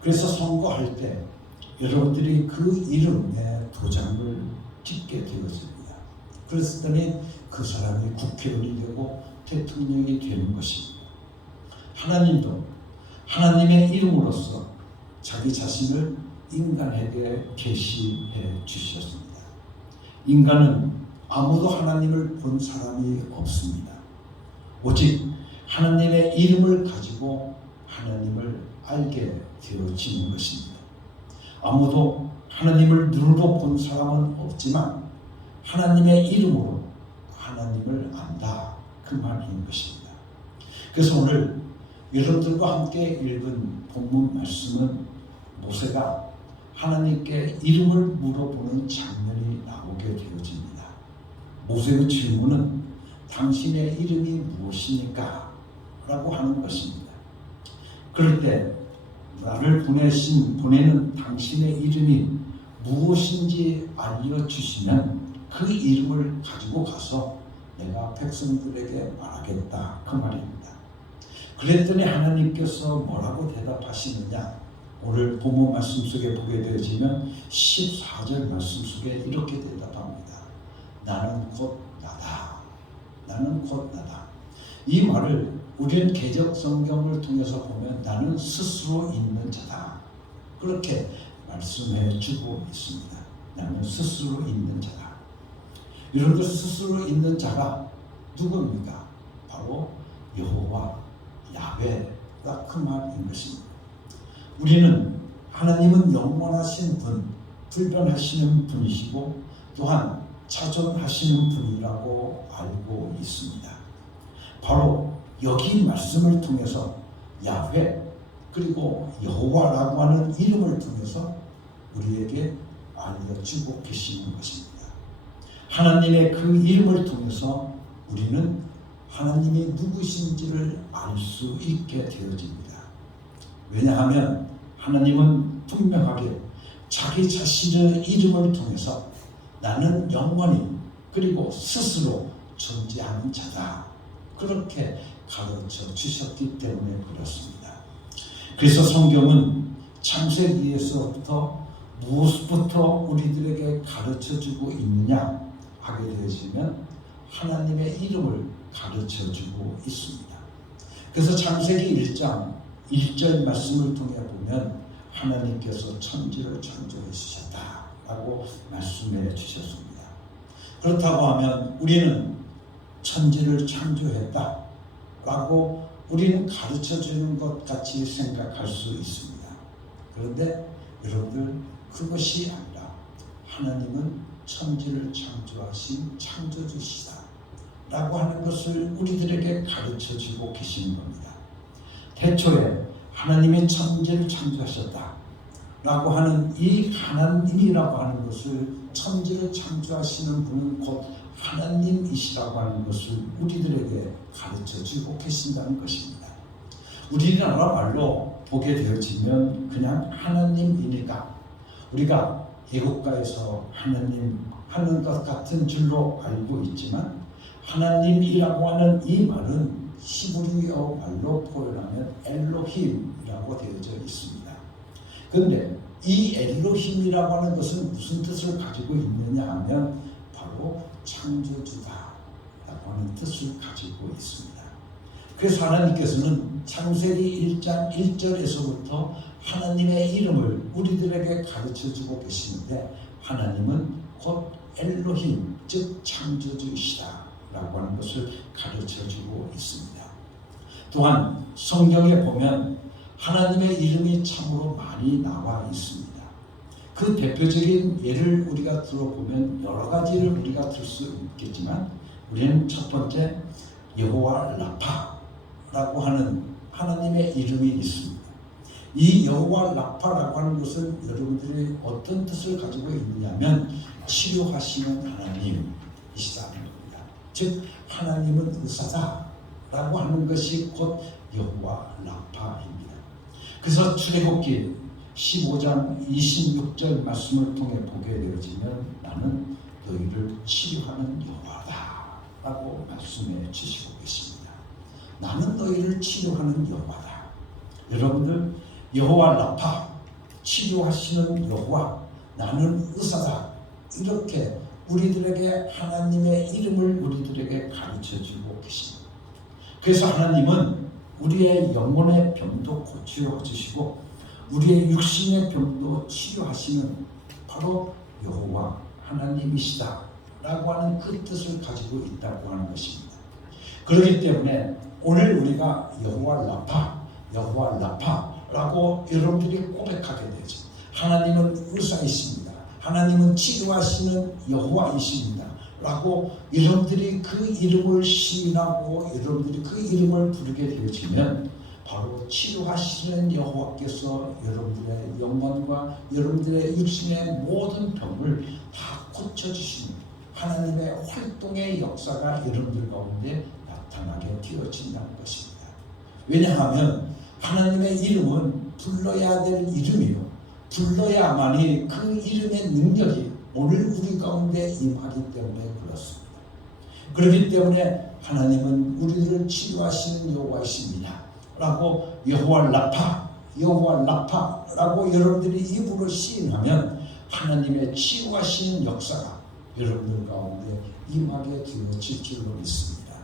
그래서 선거할 때 여러분들이 그 이름에 도장을 찍게 되어집니다. 그랬더니 그 사람이 국회의원이 되고 대통령이 되는 것입니다. 하나님도 하나님의 이름으로서 자기 자신을 인간에게 계시해 주셨습니다. 인간은 아무도 하나님을 본 사람이 없습니다. 오직 하나님의 이름을 가지고 하나님을 알게 되어지는 것입니다. 아무도 하나님을 눈으로 본 사람은 없지만 하나님의 이름으로 하나님을 안다 그 말인 것입니다. 그래서 오늘 여러분들과 함께 읽은 본문 말씀은 모세가 하나님께 이름을 물어보는 장면이 나오게 되어집니다. 모세의 질문은 당신의 이름이 무엇입니까? 라고 하는 것입니다. 그럴 때 나를 보내는 당신의 이름이 무엇인지 알려주시면 그 이름을 가지고 가서 내가 백성들에게 말하겠다 그 말입니다. 그랬더니 하나님께서 뭐라고 대답하시느냐? 오늘 본문 말씀 속에 보게 되어지면 14절 말씀 속에 이렇게 대답합니다. 나는 곧 나다. 나는 곧 나다. 이 말을 우리는 개역 성경을 통해서 보면 나는 스스로 있는 자다. 그렇게 말씀해 주고 있습니다. 나는 스스로 있는 자다. 여러분들 스스로 있는 자가 누굽니까? 바로 여호와 야훼가 그 말인 것입니다. 우리는 하나님은 영원하신 분, 불변하시는 분이시고 또한 자존하시는 분이라고 알고 있습니다. 바로 여기 말씀을 통해서 야훼 그리고 여호와라고 하는 이름을 통해서 우리에게 알려주고 계시는 것입니다. 하나님의 그 이름을 통해서 우리는 하나님이 누구신지를 알 수 있게 되어집니다. 왜냐하면 하나님은 분명하게 자기 자신의 이름을 통해서 나는 영원히 그리고 스스로 존재하는 자다. 그렇게 가르쳐 주셨기 때문에 그렇습니다. 그래서 성경은 창세기에서부터 무엇부터 우리들에게 가르쳐주고 있느냐 하게 되어지면 하나님의 이름을 가르쳐주고 있습니다. 그래서 창세기 1장 1절 말씀을 통해 보면 하나님께서 천지를 창조해 주셨다라고 말씀해 주셨습니다. 그렇다고 하면 우리는 천지를 창조했다라고 우리는 가르쳐주는 것 같이 생각할 수 있습니다. 그런데 여러분들 그것이 아니라 하나님은 천지를 창조하신 창조주시다 라고 하는 것을 우리들에게 가르쳐주고 계시는 겁니다. 태초에 하나님이 천지를 창조하셨다 라고 하는 이 하나님이라고 하는 것을 천지를 창조하시는 분은 곧 하나님이시라고 하는 것을 우리들에게 가르쳐주고 계신다는 것입니다. 우리나라 말로 보게 되어지면 그냥 하나님이니까 우리가 애국가에서 하나님 하는 것 같은 줄로 알고 있지만 하나님이라고 하는 이 말은 히브리어 말로 표현하면 엘로힘이라고 되어져 있습니다. 그런데 이 엘로힘이라고 하는 것은 무슨 뜻을 가지고 있느냐 하면 바로 창조주다라고 하는 뜻을 가지고 있습니다. 그래서 하나님께서는 창세기 1장 1절에서부터 하나님의 이름을 우리들에게 가르쳐주고 계시는데 하나님은 곧 엘로힘 즉 창조주이시다 라고 하는 것을 가르쳐주고 있습니다. 또한 성경에 보면 하나님의 이름이 참으로 많이 나와 있습니다. 그 대표적인 예를 우리가 들어보면 여러 가지를 우리가 들 수 있겠지만 우리는 첫 번째 여호와 라파라고 하는 하나님의 이름이 있습니다. 이 여호와 라파라고 하는 것은 여러분들이 어떤 뜻을 가지고 있느냐면 치료하시는 하나님이시다는 겁니다. 즉 하나님은 의사다라고 하는 것이 곧 여호와 라파입니다. 그래서 출애굽기 15장 26절 말씀을 통해 보게 되어지면 나는 너희를 치료하는 여호와다 라고 말씀해 주시고 계십니다. 나는 너희를 치료하는 여호와다. 여러분들 여호와 라파 치료하시는 여호와 나는 의사다 이렇게 우리들에게 하나님의 이름을 우리들에게 가르쳐주고 계십니다. 그래서 하나님은 우리의 영혼의 병도 고치어 주시고 우리의 육신의 병도 치료하시는 바로 여호와 하나님이시다 라고 하는 그 뜻을 가지고 있다고 하는 것입니다. 그렇기 때문에 오늘 우리가 여호와 라파라고 여러분들이 고백하게 되죠. 하나님은 의사이십니다. 하나님은 치료하시는 여호와이십니다 라고 여러분들이 그 이름을 시인하고 여러분들이 그 이름을 부르게 되어지면 바로 치료하시는 여호와께서 여러분들의 영혼과 여러분들의 육신의 모든 병을 다 고쳐주시는 하나님의 활동의 역사가 여러분들 가운데 나타나게 되어진다는 것입니다. 왜냐하면 하나님의 이름은 불러야 될 이름이요 불러야만이 그 이름의 능력이 오늘 우리 가운데 임하기 때문에 그렇습니다. 그렇기 때문에 하나님은 우리를 치료하시는 여호와이십니다 라고 여호와 라파라고 여러분들이 입으로 시인하면 하나님의 치유하시는 역사가 여러분들 가운데 임하게 되어질 줄로 믿습니다.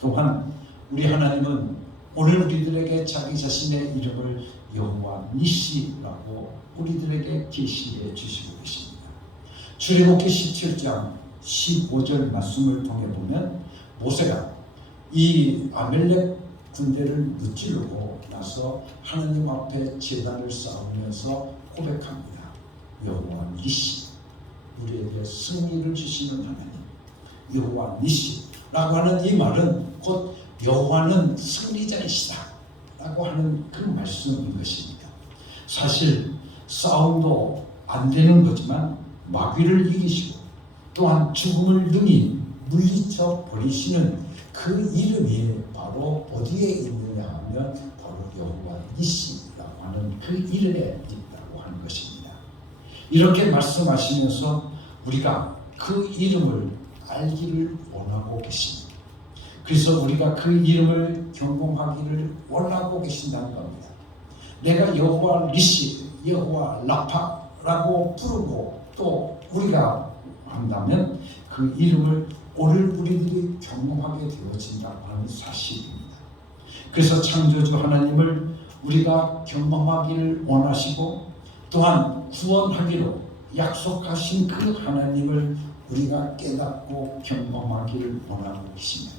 또한 우리 하나님은 오늘 우리들에게 자기 자신의 이름을 여호와 니시라고 우리들에게 계시해 주시고 계십니다. 출애굽기 17장 15절 말씀을 통해 보면 모세가 이 아멜렉 군대를 무찌르고 나서 하나님 앞에 제단을 쌓으면서 고백합니다. 여호와 니시, 우리에게 승리를 주시는 하나님, 여호와 니시라고 하는 이 말은 곧 여호와는 승리자이시다 라고 하는 그 말씀인 것입니다. 사실 싸움도 안 되는 거지만 마귀를 이기시고 또한 죽음을 능히 물리쳐 버리시는 그 이름이 바로 어디에 있느냐 하면 바로 여호와 니시라고 하는 그 이름에 있다고 하는 것입니다. 이렇게 말씀하시면서 우리가 그 이름을 알기를 원하고 계십니다. 그래서 우리가 그 이름을 경공하기를 원하고 계신다는 겁니다. 내가 여호와 니시, 여호와 라파라고 부르고 또 우리가 한다면 그 이름을 오늘 우리들이 경험하게 되어진다고 하는 사실입니다. 그래서 창조주 하나님을 우리가 경험하기를 원하시고 또한 구원하기로 약속하신 그 하나님을 우리가 깨닫고 경험하기를 원하고 계십니다.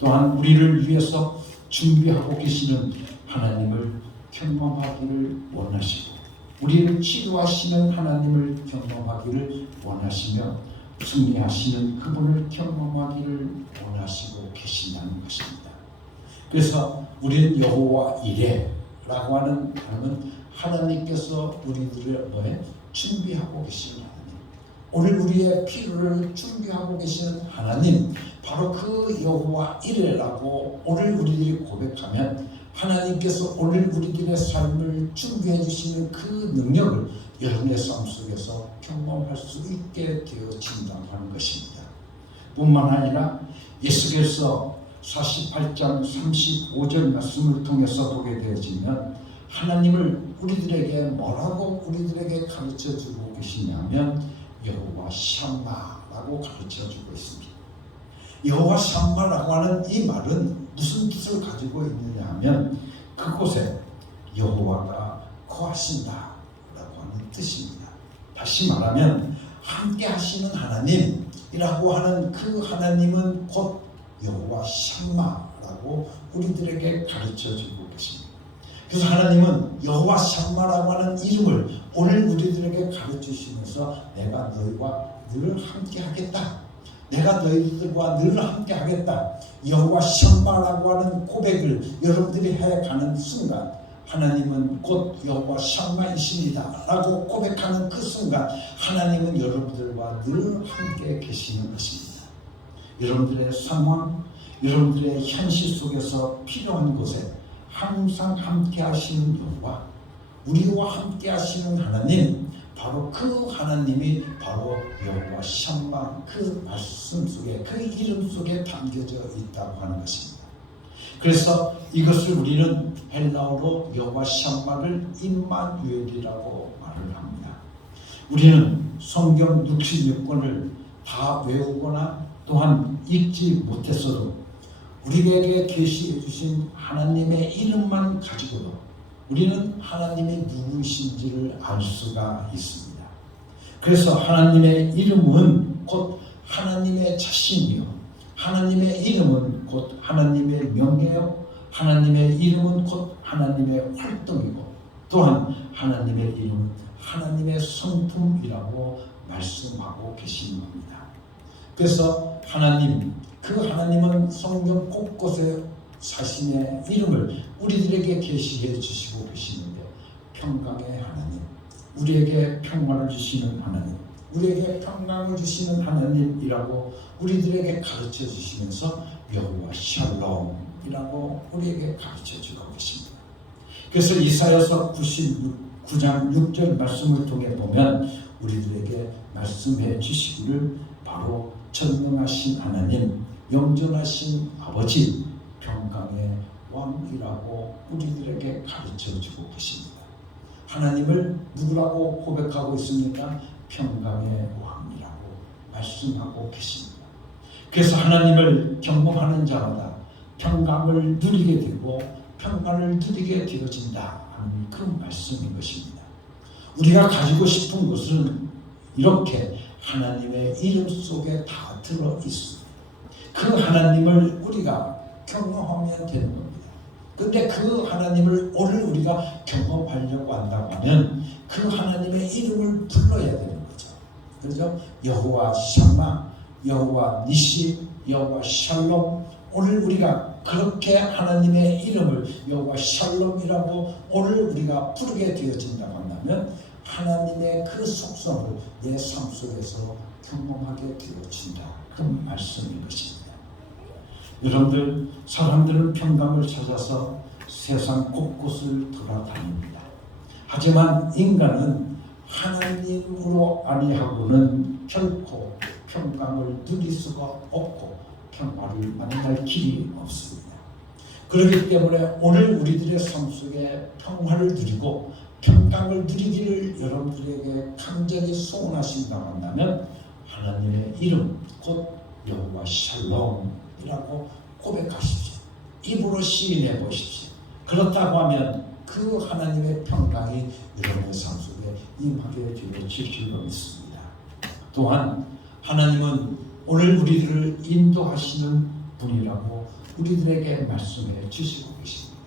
또한 우리를 위해서 준비하고 계시는 하나님을 경험하기를 원하시고 우리를 치료하시는 하나님을 경험하기를 원하시며 승리하시는 그분을 경험하기를 원하시고 계신다는 것입니다. 그래서 우리는 여호와 이레라고 하는 단어는 하나님께서 우리들을 뭐에 준비하고 계시는 하나님, 오늘 우리의 필요를 준비하고 계시는 하나님, 바로 그 여호와 이레라고 오늘 우리들이 고백하면 하나님께서 오늘 우리들의 삶을 준비해 주시는 그 능력을 여러분의 삶 속에서 경험할 수 있게 되어진다고 하는 것입니다. 뿐만 아니라 예수께서 48장 35절 말씀을 통해서 보게 되어지면 하나님을 우리들에게 뭐라고 우리들에게 가르쳐 주고 계시냐면 여호와 샴마라고 가르쳐 주고 있습니다. 여호와 샴마라고 하는 이 말은 무슨 뜻을 가지고 있느냐 하면 그곳에 여호와가 거하신다 라고 하는 뜻입니다. 다시 말하면 함께 하시는 하나님이라고 하는 그 하나님은 곧 여호와 샴마라고 우리들에게 가르쳐 주고 계십니다. 그래서 하나님은 여호와 샴마라고 하는 이름을 오늘 우리들에게 가르쳐 주시면서 내가 너희와 늘 함께 하겠다, 내가 너희들과 늘 함께 하겠다, 여호와 샴마라고 하는 고백을 여러분들이 해가는 순간 하나님은 곧 여호와 샴마이십니다 라고 고백하는 그 순간 하나님은 여러분들과 늘 함께 계시는 것입니다. 여러분들의 상황, 여러분들의 현실 속에서 필요한 곳에 항상 함께 하시는 여호와, 우리와 함께 하시는 하나님, 바로 그 하나님이 바로 여호와 샴마, 그 말씀 속에, 그 이름 속에 담겨져 있다고 하는 것입니다. 그래서 이것을 우리는 헬라어로 여호와 샴마를 임마누엘이라고 말을 합니다. 우리는 성경 66권을 다 외우거나 또한 읽지 못했어도 우리에게 계시해 주신 하나님의 이름만 가지고도 우리는 하나님이 누구신지를 알 수가 있습니다. 그래서 하나님의 이름은 곧 하나님의 자신이요, 하나님의 이름은 곧 하나님의 명예요, 하나님의 이름은 곧 하나님의 활동이고 또한 하나님의 이름은 하나님의 성품이라고 말씀하고 계시는 겁니다. 그래서 하나님, 그 하나님은 성경 곳곳에 자신의 이름을 우리들에게 계시해 주시고 계시는데 평강의 하나님, 우리에게 평화를 주시는 하나님, 우리에게 평강을 주시는 하나님이라고 우리들에게 가르쳐 주시면서 여호와 샬롬이라고 우리에게 가르쳐 주고 계십니다. 그래서 이사야서 99장 6절 말씀을 통해 보면 우리들에게 말씀해 주시기를 바로 전능하신 하나님, 영존하신 아버지, 평강의 왕이라고 우리들에게 가르쳐 주고 계십니다. 하나님을 누구라고 고백하고 있습니까? 평강의 왕이라고 말씀하고 계십니다. 그래서 하나님을 경험하는 자마다 평강을 누리게 되고 평강을 누리게 되어진다 하는 그 말씀인 것입니다. 우리가 가지고 싶은 것은 이렇게 하나님의 이름 속에 다 들어 있습니다. 그 하나님을 우리가 경험하면 되는 겁니다. 근데 그 하나님을 오늘 우리가 경험하려고 한다고 하면 그 하나님의 이름을 불러야 되는 거죠. 그렇죠? 여호와 샴마, 여호와 니시, 여호와 샬롬. 오늘 우리가 그렇게 하나님의 이름을 여호와 샬롬이라고 오늘 우리가 부르게 되어진다고 한다면 하나님의 그 속성을 내 삶 속에서 경험하게 되어진다. 그 말씀인 것입니다. 여러분들, 사람들은 평강을 찾아서 세상 곳곳을 돌아다닙니다. 하지만 인간은 하나님으로 아니하고는 결코 평강을 누릴 수가 없고 평화를 만날 길이 없습니다. 그렇기 때문에 오늘 우리들의 삶 속에 평화를 누리고 평강을 누리기를 여러분들에게 간절히 소원하신다고 한다면 하나님의 이름 곧 여호와 샬롬이라고 고백하십시오. 입으로 시인해 보십시오. 그렇다고 하면 그 하나님의 평강이 여러분의 삶 속에 임하게 되어질 줄로 믿습니다. 또한 하나님은 오늘 우리들을 인도하시는 분이라고 우리들에게 말씀해 주시고 계십니다.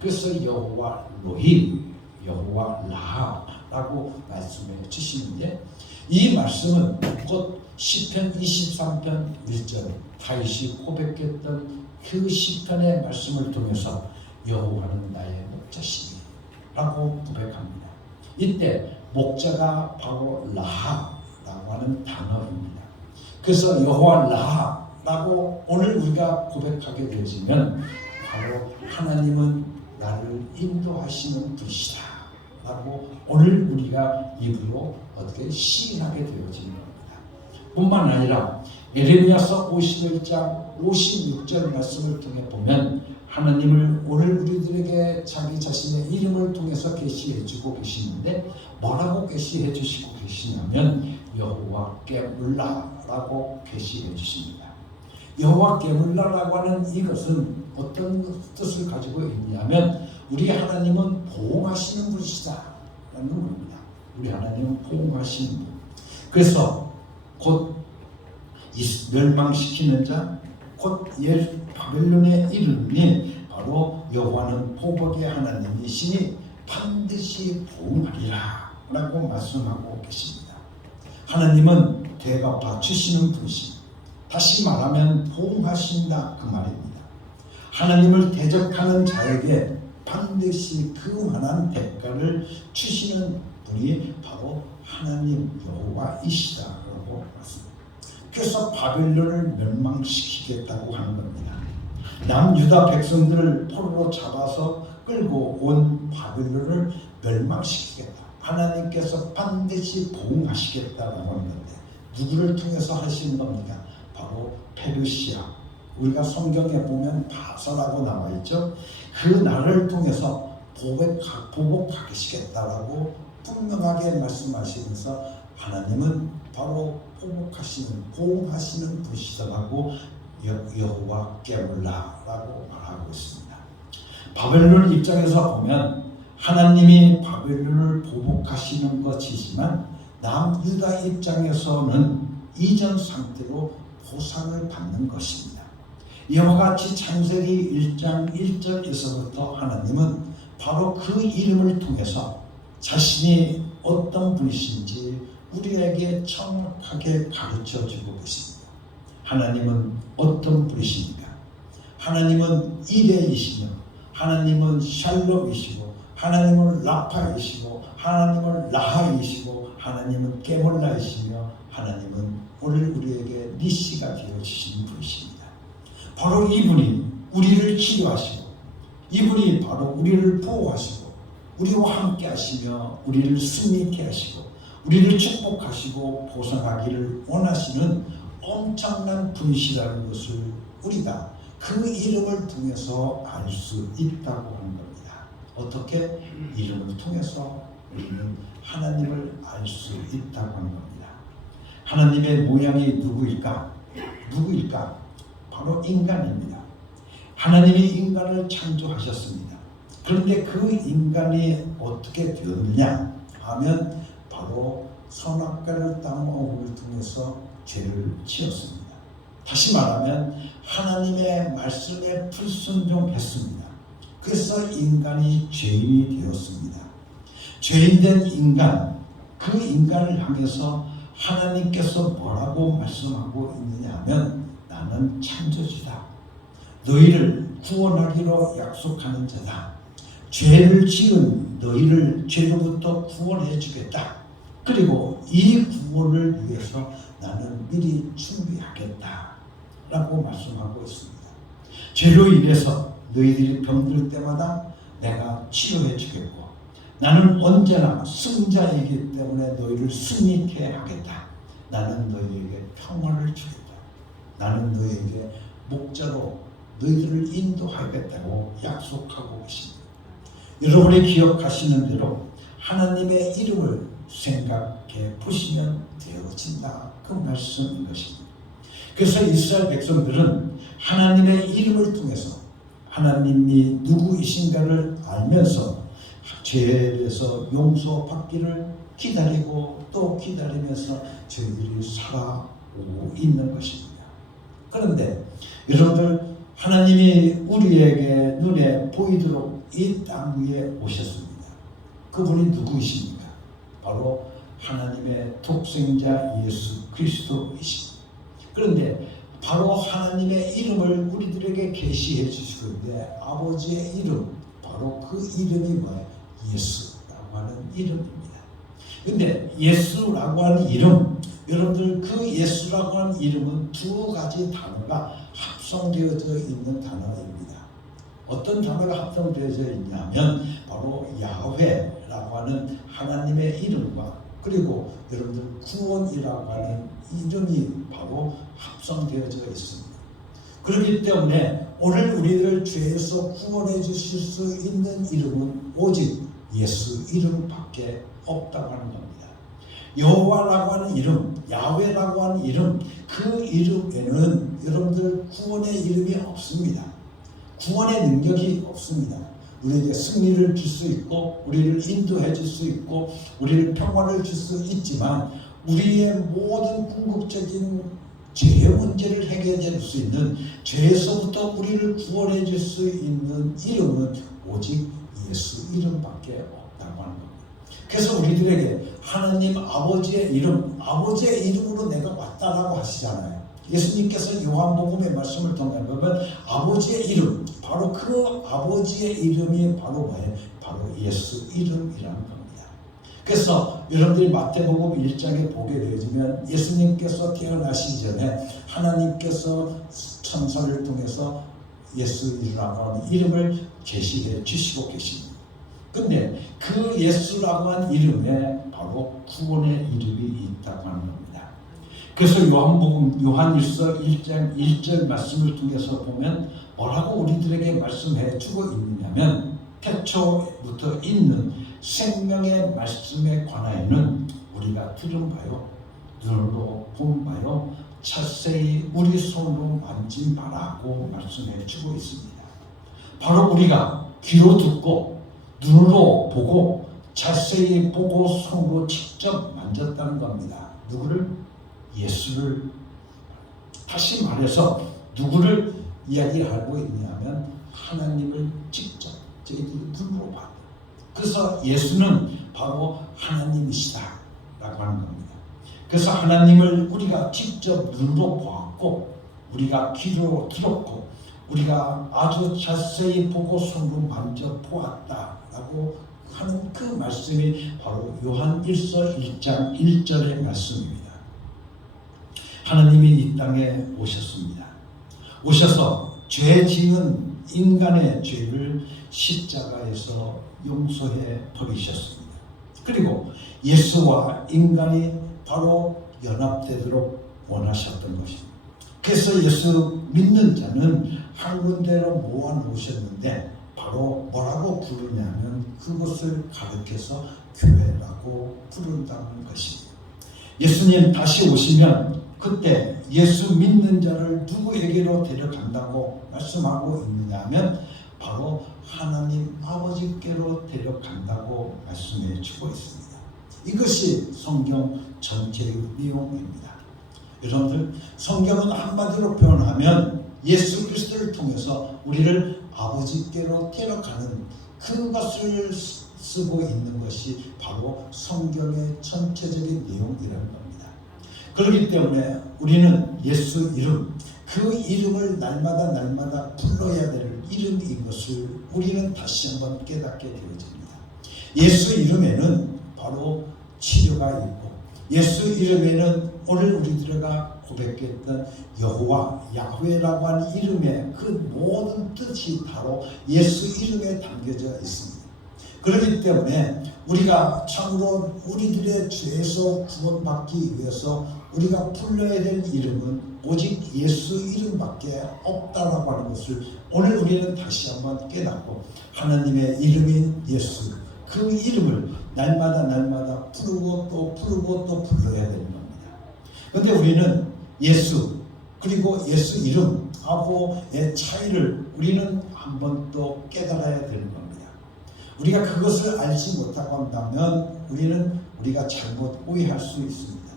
그래서 여호와 로힘, 여호와 라하라고 말씀해 주시는데 이 말씀은 곧 시편 23편 1절 다윗이 고백했던 그 시편의 말씀을 통해서 여호와는 나의 목자시니라고 고백합니다. 이때 목자가 바로 라하라고 하는 단어입니다. 그래서 여호와 라하라고 오늘 우리가 고백하게 되어지면 바로 하나님은 나를 인도하시는 분이시다 라고 오늘 우리가 입으로 어떻게 시인하게 되어지는 겁니다. 뿐만 아니라 에레미야서 51장 56절 말씀을 통해 보면 하나님을 오늘 우리들에게 자기 자신의 이름을 통해서 계시해 주고 계시는데 뭐라고 계시해 주시고 계시냐면 여호와께 물라라고 계시해 주십니다. 여호와께 물라라고 하는 이것은 어떤 뜻을 가지고 있냐면 우리 하나님은 보호하시는 분이시다 라는 겁니다. 우리 하나님은 보호하시는 분. 그래서 곧 멸망시키는 자, 곧 바벨론의 이름이 바로 여호와는 보복의 하나님이시니 반드시 보응하리라 라고 말씀하고 계십니다. 하나님은 대갚아 주시는 분이십니다. 다시 말하면 보응하신다 그 말입니다. 하나님을 대적하는 자에게 반드시 그만한 대가를 주시는 분이 바로 하나님 여호와이시다라고 말씀합니다. 그래서 바벨론을 멸망시키겠다고 하는 겁니다. 남유다 백성들을 포로로 잡아서 끌고 온 바벨론을 멸망시키겠다. 하나님께서 반드시 보응하시겠다라고 하는 건데 누구를 통해서 하시는 겁니까? 바로 페르시아. 우리가 성경에 보면 바사라고 나와 있죠. 그 나라를 통해서 보복하시겠다라고 분명하게 말씀하시면서 하나님은 바로 보응하시는 분이시다라고 여호와 깨물라라고 말하고 있습니다. 바벨론 입장에서 보면 하나님이 바벨론을 보복하시는 것이지만 남유다 입장에서는 이전 상태로 보상을 받는 것입니다. 이와 같이 창세기 1장 1절에서부터 하나님은 바로 그 이름을 통해서 자신이 어떤 분이신지 우리에게 정확하게 가르쳐 주고 계십니다. 하나님은 어떤 분이십니까? 하나님은 이레이시며 하나님은 샬롬이시고 하나님은 라파이시고 하나님은 라하이시고 하나님은 깨몰라이시며 하나님은 오늘 우리에게 니시가 되어주신 분이십니다. 바로 이분이 우리를 치료하시고 이분이 바로 우리를 보호하시고 우리와 함께 하시며 우리를 승리케 하시고 우리를 축복하시고 보상하기를 원하시는 엄청난 분이시라는 것을 우리가 그 이름을 통해서 알 수 있다고 하는 겁니다. 어떻게? 이름을 통해서 우리는 하나님을 알 수 있다고 하는 겁니다. 하나님의 모양이 누구일까? 바로 인간입니다. 하나님이 인간을 창조하셨습니다. 그런데 그 인간이 어떻게 되었느냐 하면 바로 선악과를 따먹음을 통해서 죄를 지었습니다. 다시 말하면 하나님의 말씀에 불순종했습니다. 그래서 인간이 죄인이 되었습니다. 죄인된 인간, 그 인간을 향해서 하나님께서 뭐라고 말씀하고 있느냐 하면 나는 창조주다. 너희를 구원하기로 약속하는 자다. 죄를 지은 너희를 죄로부터 구원해 주겠다. 그리고 이 구원을 위해서 나는 미리 준비하겠다 라고 말씀하고 있습니다. 죄로 인해서 너희들이 병들 때마다 내가 치료해 주겠고 나는 언제나 승자이기 때문에 너희를 승리케 하겠다. 나는 너희에게 평화를 주겠다. 나는 너희에게 목자로 너희들을 인도하겠다고 약속하고 계십니다. 여러분이 기억하시는 대로 하나님의 이름을 생각해 보시면 되어진다. 그 말씀인 것입니다. 그래서 이스라엘 백성들은 하나님의 이름을 통해서 하나님이 누구이신가를 알면서 죄에서 용서받기를 기다리고 또 기다리면서 저희들이 살아오고 있는 것입니다. 그런데 여러분들 하나님이 우리에게 눈에 보이도록 이 땅 위에 오셨습니다. 그분이 누구이십니까? 바로 하나님의 독생자 예수 그리스도이십니다. 그런데 바로 하나님의 이름을 우리들에게 계시해 주시는데 아버지의 이름, 바로 그 이름이 뭐예요? 예수라고 하는 이름입니다. 근데 예수라고 하는 이름, 여러분들 그 예수라고 하는 이름은 두 가지 단어가 합성되어져 있는 단어입니다. 어떤 단어가 합성되어져 있냐면 바로 야훼라고 하는 하나님의 이름과 그리고 여러분들 구원이라고 하는 이름이 바로 합성되어져 있습니다. 그렇기 때문에 오늘 우리를 죄에서 구원해 주실 수 있는 이름은 오직 예수 이름밖에 없다고 하는 겁니다. 여호와라고 하는 이름, 야훼라고 하는 이름, 그 이름에는 여러분들 구원의 이름이 없습니다. 구원의 능력이 없습니다. 우리에게 승리를 줄 수 있고 우리를 인도해 줄 수 있고 우리를 평화를 줄 수 있지만 우리의 모든 궁극적인 죄의 문제를 해결해 줄 수 있는 죄에서부터 우리를 구원해 줄 수 있는 이름은 오직 예수 이름밖에 없다고 하는 겁니다. 그래서 우리들에게 하나님 아버지의 이름, 아버지의 이름으로 내가 왔다라고 하시잖아요. 예수님께서 요한복음의 말씀을 통해 보면 아버지의 이름, 바로 그 아버지의 이름이 바로 뭐예요? 바로 예수 이름이라는 겁니다. 그래서 여러분들이 마태복음 1장에 보게 되어지면 예수님께서 태어나시기 전에 하나님께서 천사를 통해서 예수라고 하는 이름을 계시해 주시고 계십니다. 근데 그 예수라고 하는 이름에 바로 구원의 이름이 있다고 하는 겁니다. 그래서 요한복음 요한일서 1장 1절 말씀을 통해서 보면 뭐라고 우리들에게 말씀해 주고 있느냐면 태초부터 있는 생명의 말씀에 관하여는 우리가 들은 바요 눈으로 본 바요 자세히 우리 손으로 만진 바라고 말씀해 주고 있습니다. 바로 우리가 귀로 듣고 눈으로 보고 자세히 보고 손으로 직접 만졌다는 겁니다. 누구를? 예수를. 다시 말해서 누구를 이야기하고 있냐면 하나님을 직접 저희들이 눈으로 봤다. 그래서 예수는 바로 하나님이시다 라고 하는 겁니다. 그래서 하나님을 우리가 직접 눈으로 보았고 우리가 귀로 들었고 우리가 아주 자세히 보고 손으로 만져보았다라고 하는 그 말씀이 바로 요한일서 1장 1절의 말씀입니다. 하나님이 이 땅에 오셨습니다. 오셔서 죄 지은 인간의 죄를 십자가에서 용서해 버리셨습니다. 그리고 예수와 인간이 바로 연합되도록 원하셨던 것입니다. 그래서 예수 믿는 자는 한 군데로 모아 놓으셨는데 바로 뭐라고 부르냐면 그것을 가르쳐서 교회라고 부른다는 것입니다. 예수님 다시 오시면 그때 예수 믿는 자를 누구에게로 데려간다고 말씀하고 있느냐 하면 바로 하나님 아버지께로 데려간다고 말씀해 주고 있습니다. 이것이 성경 전체의 내용입니다. 여러분들, 성경은 한마디로 표현하면 예수 그리스도를 통해서 우리를 아버지께로 데려가는 그것을 쓰고 있는 것이 바로 성경의 전체적인 내용이라는 겁니다. 그렇기 때문에 우리는 예수 이름, 그 이름을 날마다 불러야 될 이름인 것을 우리는 다시 한번 깨닫게 되어집니다. 예수 이름에는 바로 치료가 있고, 예수 이름에는 오늘 우리들과 고백했던 여호와, 야훼라고 하는 이름의 그 모든 뜻이 바로 예수 이름에 담겨져 있습니다. 그렇기 때문에 우리가 참으로 우리들의 죄에서 구원받기 위해서 우리가 불러야 될 이름은 오직 예수 이름밖에 없다라고 하는 것을 오늘 우리는 다시 한번 깨닫고, 하나님의 이름인 예수, 그 이름을 날마다 부르고 또 불러야 되는 겁니다. 그런데 우리는 예수 그리고 예수 이름 하고의 차이를 우리는 한번 또 깨달아야 되는 겁니다. 우리가 그것을 알지 못하고 한다면 우리가 잘못 오해할 수 있습니다.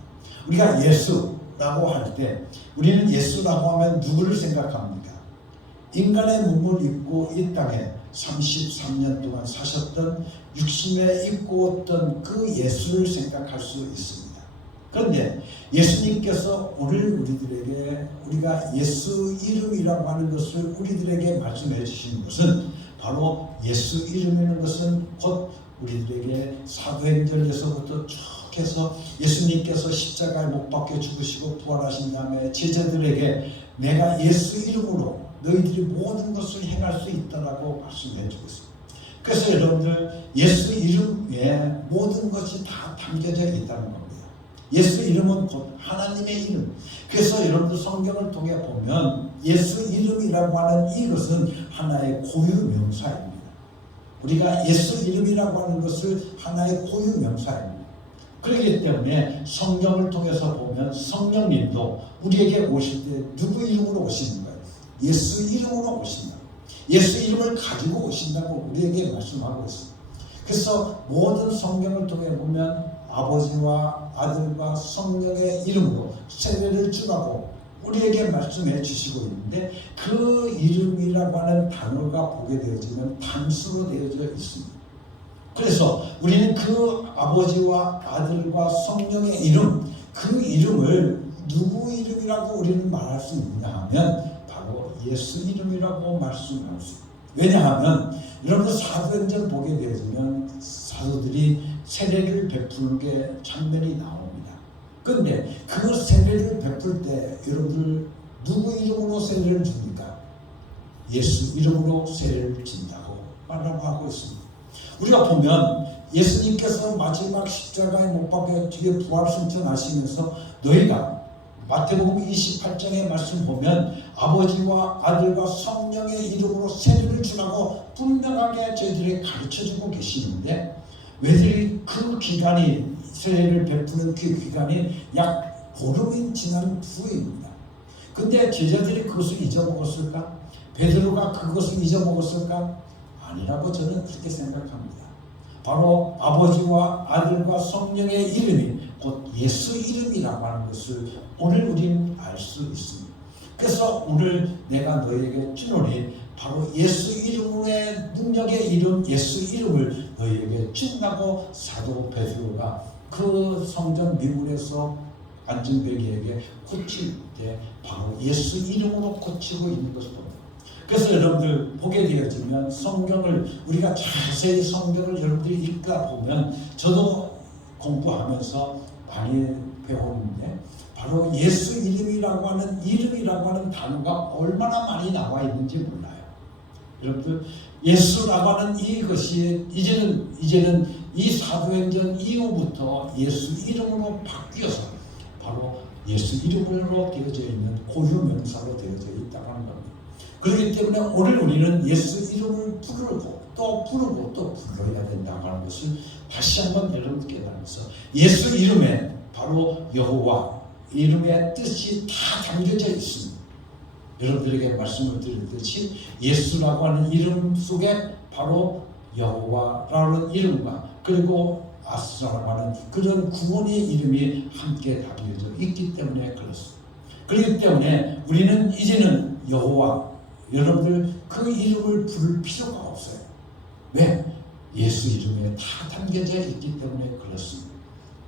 우리가 예수라고 할 때 우리는 예수라고 하면 누구를 생각합니까? 인간의 몸을 입고 이 땅에 33년 동안 사셨던 육신에 입고 있던 그 예수를 생각할 수 있습니다. 그런데 예수님께서 오늘 우리들에게 우리가 예수 이름이라고 하는 것을 우리들에게 말씀해 주신 것은 바로 예수 이름이라는 것은 곧 우리들에게 사도행전에서부터 쭉 해서 예수님께서 십자가에 못 박혀 죽으시고 부활하신 다음에 제자들에게 내가 예수 이름으로 너희들이 모든 것을 행할 수 있다라고 말씀해 주고 있습니다. 그래서 여러분들, 예수 이름에 모든 것이 다 담겨져 있다는 겁니다. 예수 이름은 곧 하나님의 이름. 그래서 여러분들 성경을 통해 보면 예수 이름이라고 하는 이것은 하나의 고유 명사입니다. 우리가 예수 이름이라고 하는 것을 하나의 고유 명사입니다. 그렇기 때문에 성경을 통해서 보면 성령님도 우리에게 오실 때 누구 이름으로 오시는 거예요? 예수 이름으로 오신다. 예수 이름을 가지고 오신다고 우리에게 말씀하고 있습니다. 그래서 모든 성경을 통해 보면 아버지와 아들과 성령의 이름으로 세례를 주라고 우리에게 말씀해 주시고 있는데, 그 이름이라고 하는 단어가 보게 되어지면 단수로 되어져 있습니다. 그래서 우리는 그 아버지와 아들과 성령의 이름, 그 이름을 누구 이름이라고 우리는 말할 수 있느냐 하면 바로 예수 이름이라고 말씀할 수 있습니다. 왜냐하면 여러분들 사도행전 보게 되어지면 사도들이 세례를 베푸는 게 장면이 나옵니다. 그런데 그 세례를 베풀 때 여러분들 누구 이름으로 세례를 줍니까? 예수 이름으로 세례를 준다고 말하고 있습니다. 우리가 보면 예수님께서 마지막 십자가에 못 박혀 뒤에 부활승천하시면서 너희가 마태복음 28장의 말씀 보면 아버지와 아들과 성령의 이름으로 세례를 주라고 분명하게 저희들이 가르쳐주고 계시는데, 왜들이 그 기간이, 세례를 베푸는 그 기간이 약 보름이 지난 후입니다. 근데 제자들이 그것을 잊어먹었을까? 베드로가 그것을 잊어먹었을까? 아니라고 저는 그렇게 생각합니다. 바로 아버지와 아들과 성령의 이름이 곧 예수 이름이라고 하는 것을 오늘 우리는 알 수 있습니다. 그래서 오늘 내가 너에게 주노니 바로 예수 이름의 능력의 이름, 예수 이름을 너희에게 준다고 사도 베드로가 그 성전 미문에서 안진뱅이에게 고칠 때 바로 예수 이름으로 고치고 있는 것을 봅니다. 그래서 여러분들 보게 되어지면 성경을 우리가 자세히 성경을 여러분들이 읽다 보면, 저도 공부하면서 많이 배웠는데 바로 예수 이름이라고 하는 단어가 얼마나 많이 나와 있는지 몰라요. 여러분들, 예수라고 하는 이것이 이제는 이 사도행전 이후부터 예수 이름으로 바뀌어서 바로 예수 이름으로 되어져 있는 고유 명사로 되어져 있다고 하는 겁니다. 그렇기 때문에 오늘 우리는 예수 이름을 부르고 또 불러야 된다고 하는 것을 다시 한번 여러분 깨달으면서, 예수 이름에 바로 여호와, 이름의 뜻이 다 담겨져 있습니다. 여러분들에게 말씀을 드렸듯이 예수라고 하는 이름 속에 바로 여호와라는 이름과 그리고 아스라고 하는 그런 구원의 이름이 함께 담겨져 있기 때문에 그렇습니다. 그렇기 때문에 우리는 이제는 여호와, 여러분들 그 이름을 부를 필요가 없어요. 왜? 예수 이름에 다 담겨져 있기 때문에 그렇습니다.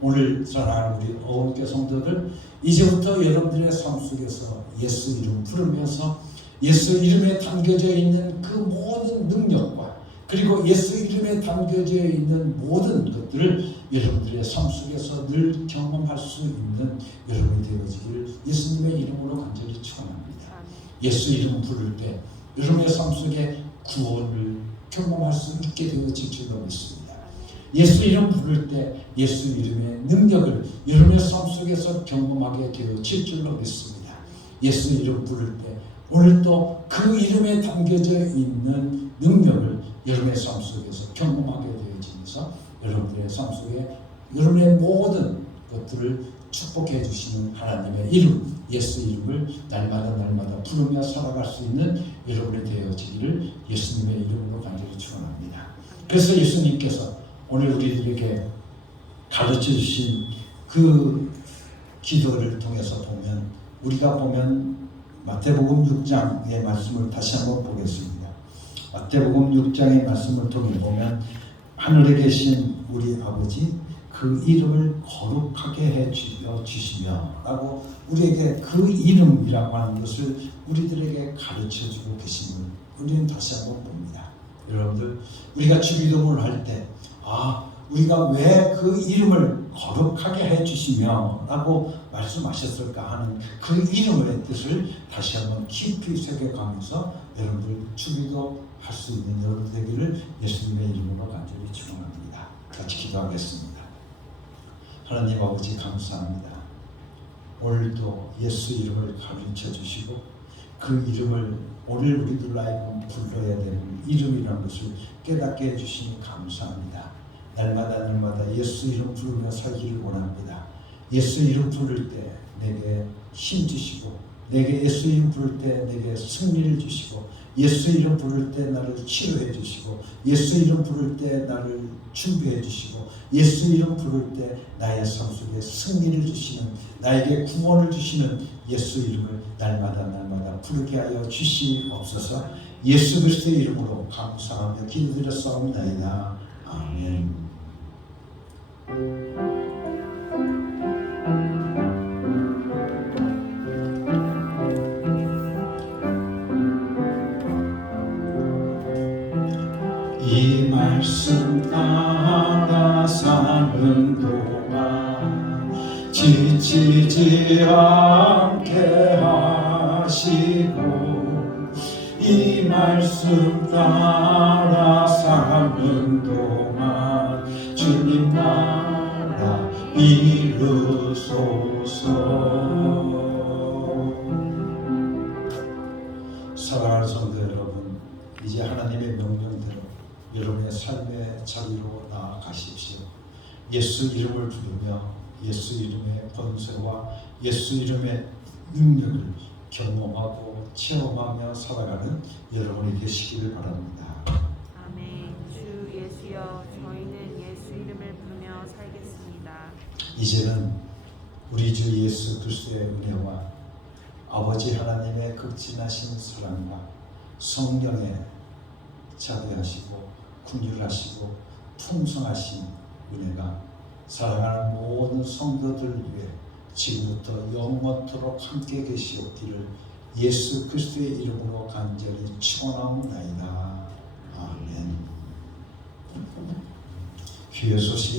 오늘 사랑하는 우리 어원교 성도들, 이제부터 여러분들의 삶 속에서 예수 이름 부르면서 예수 이름에 담겨져 있는 그 모든 능력과 그리고 예수 이름에 담겨져 있는 모든 것들을 여러분들의 삶 속에서 늘 경험할 수 있는 여러분이 되어지기를 예수님의 이름으로 간절히 축원합니다. 예수 이름 부를 때 여러분의 삶 속에 구원을 경험할 수 있게 되어질 줄로 믿습니다. 예수 이름 부를 때 예수 이름의 능력을 여러분의 삶 속에서 경험하게 되어질 줄로 믿습니다. 예수 이름 부를 때 오늘도 그 이름에 담겨져 있는 능력을 여러분의 삶 속에서 경험하게 되어지면서 여러분들의 삶 속에 여러분의 모든 것들을 축복해 주시는 하나님의 이름, 예수 이름을 날마다 부르며 살아갈 수 있는 여러분이 되어지기를 예수님의 이름으로 간절히 축원합니다. 그래서 예수님께서 오늘 우리들에게 가르쳐 주신 그 기도를 통해서 보면 우리가 보면 마태복음 6장의 말씀을 다시 한번 보겠습니다. 마태복음 6장의 말씀을 통해 보면 하늘에 계신 우리 아버지 그 이름을 거룩하게 해 주시며 라고 우리에게 그 이름이라고 하는 것을 우리들에게 가르쳐 주고 계심을 우리는 다시 한번 봅니다. 여러분들 우리가 주기도문을 할 때 우리가 왜 그 이름을 거룩하게 해 주시며 라고 말씀하셨을까 하는 그 이름의 뜻을 다시 한번 깊이 새겨가면서 여러분들 주기도 할 수 있는 여러분 되기를 예수님의 이름으로 간절히 축원합니다. 같이 기도하겠습니다. 하나님 아버지 감사합니다. 오늘도 예수 이름을 가르쳐 주시고 그 이름을 오늘 우리들 하여금 불러야 되는 이름이라는 것을 깨닫게 해주시니 감사합니다. 날마다 예수 이름 부르며 살기를 원합니다. 예수 이름 부를 때 내게 힘 주시고 내게 예수 이름 부를 때 내게 승리를 주시고 예수 이름 부를 때 나를 치료해 주시고 예수 이름 부를 때 나를 준비해 주시고 예수 이름 부를 때 나의 삶 속에 승리를 주시는 나에게 구원을 주시는 예수 이름을 날마다 부르게 하여 주시옵소서. 예수 그리스도의 이름으로 감사하며 기도드렸사옵나이다. 아멘. 이 말씀 따라 사는 동안 지치지 않게 하시고 이 말씀 따라 사는 동안 주님 나라 이루소서. 사랑하는 성도 여러분, 이제 하나님의 명령대로 여러분의 삶의 자리로 나아가십시오. 예수 이름을 부르며 예수 이름의 권세와 예수 이름의 능력을 경험하고 체험하며 살아가는 여러분이 되시기를 바랍니다. 아멘. 주 예수여, 저희는 예수 이름을 부르며 살겠습니다. 이제는 우리 주 예수 그리스도의 은혜와 아버지 하나님의 극진하신 사랑과 성령의 자비하시고 긍휼하시고 풍성하신 은혜가 사랑하는 모든 성도들 위해 지금부터 영원토록 함께 계시옵기를 예수 그리스도의 이름으로 간절히 축원하옵나이다. 아멘. 귀의 소식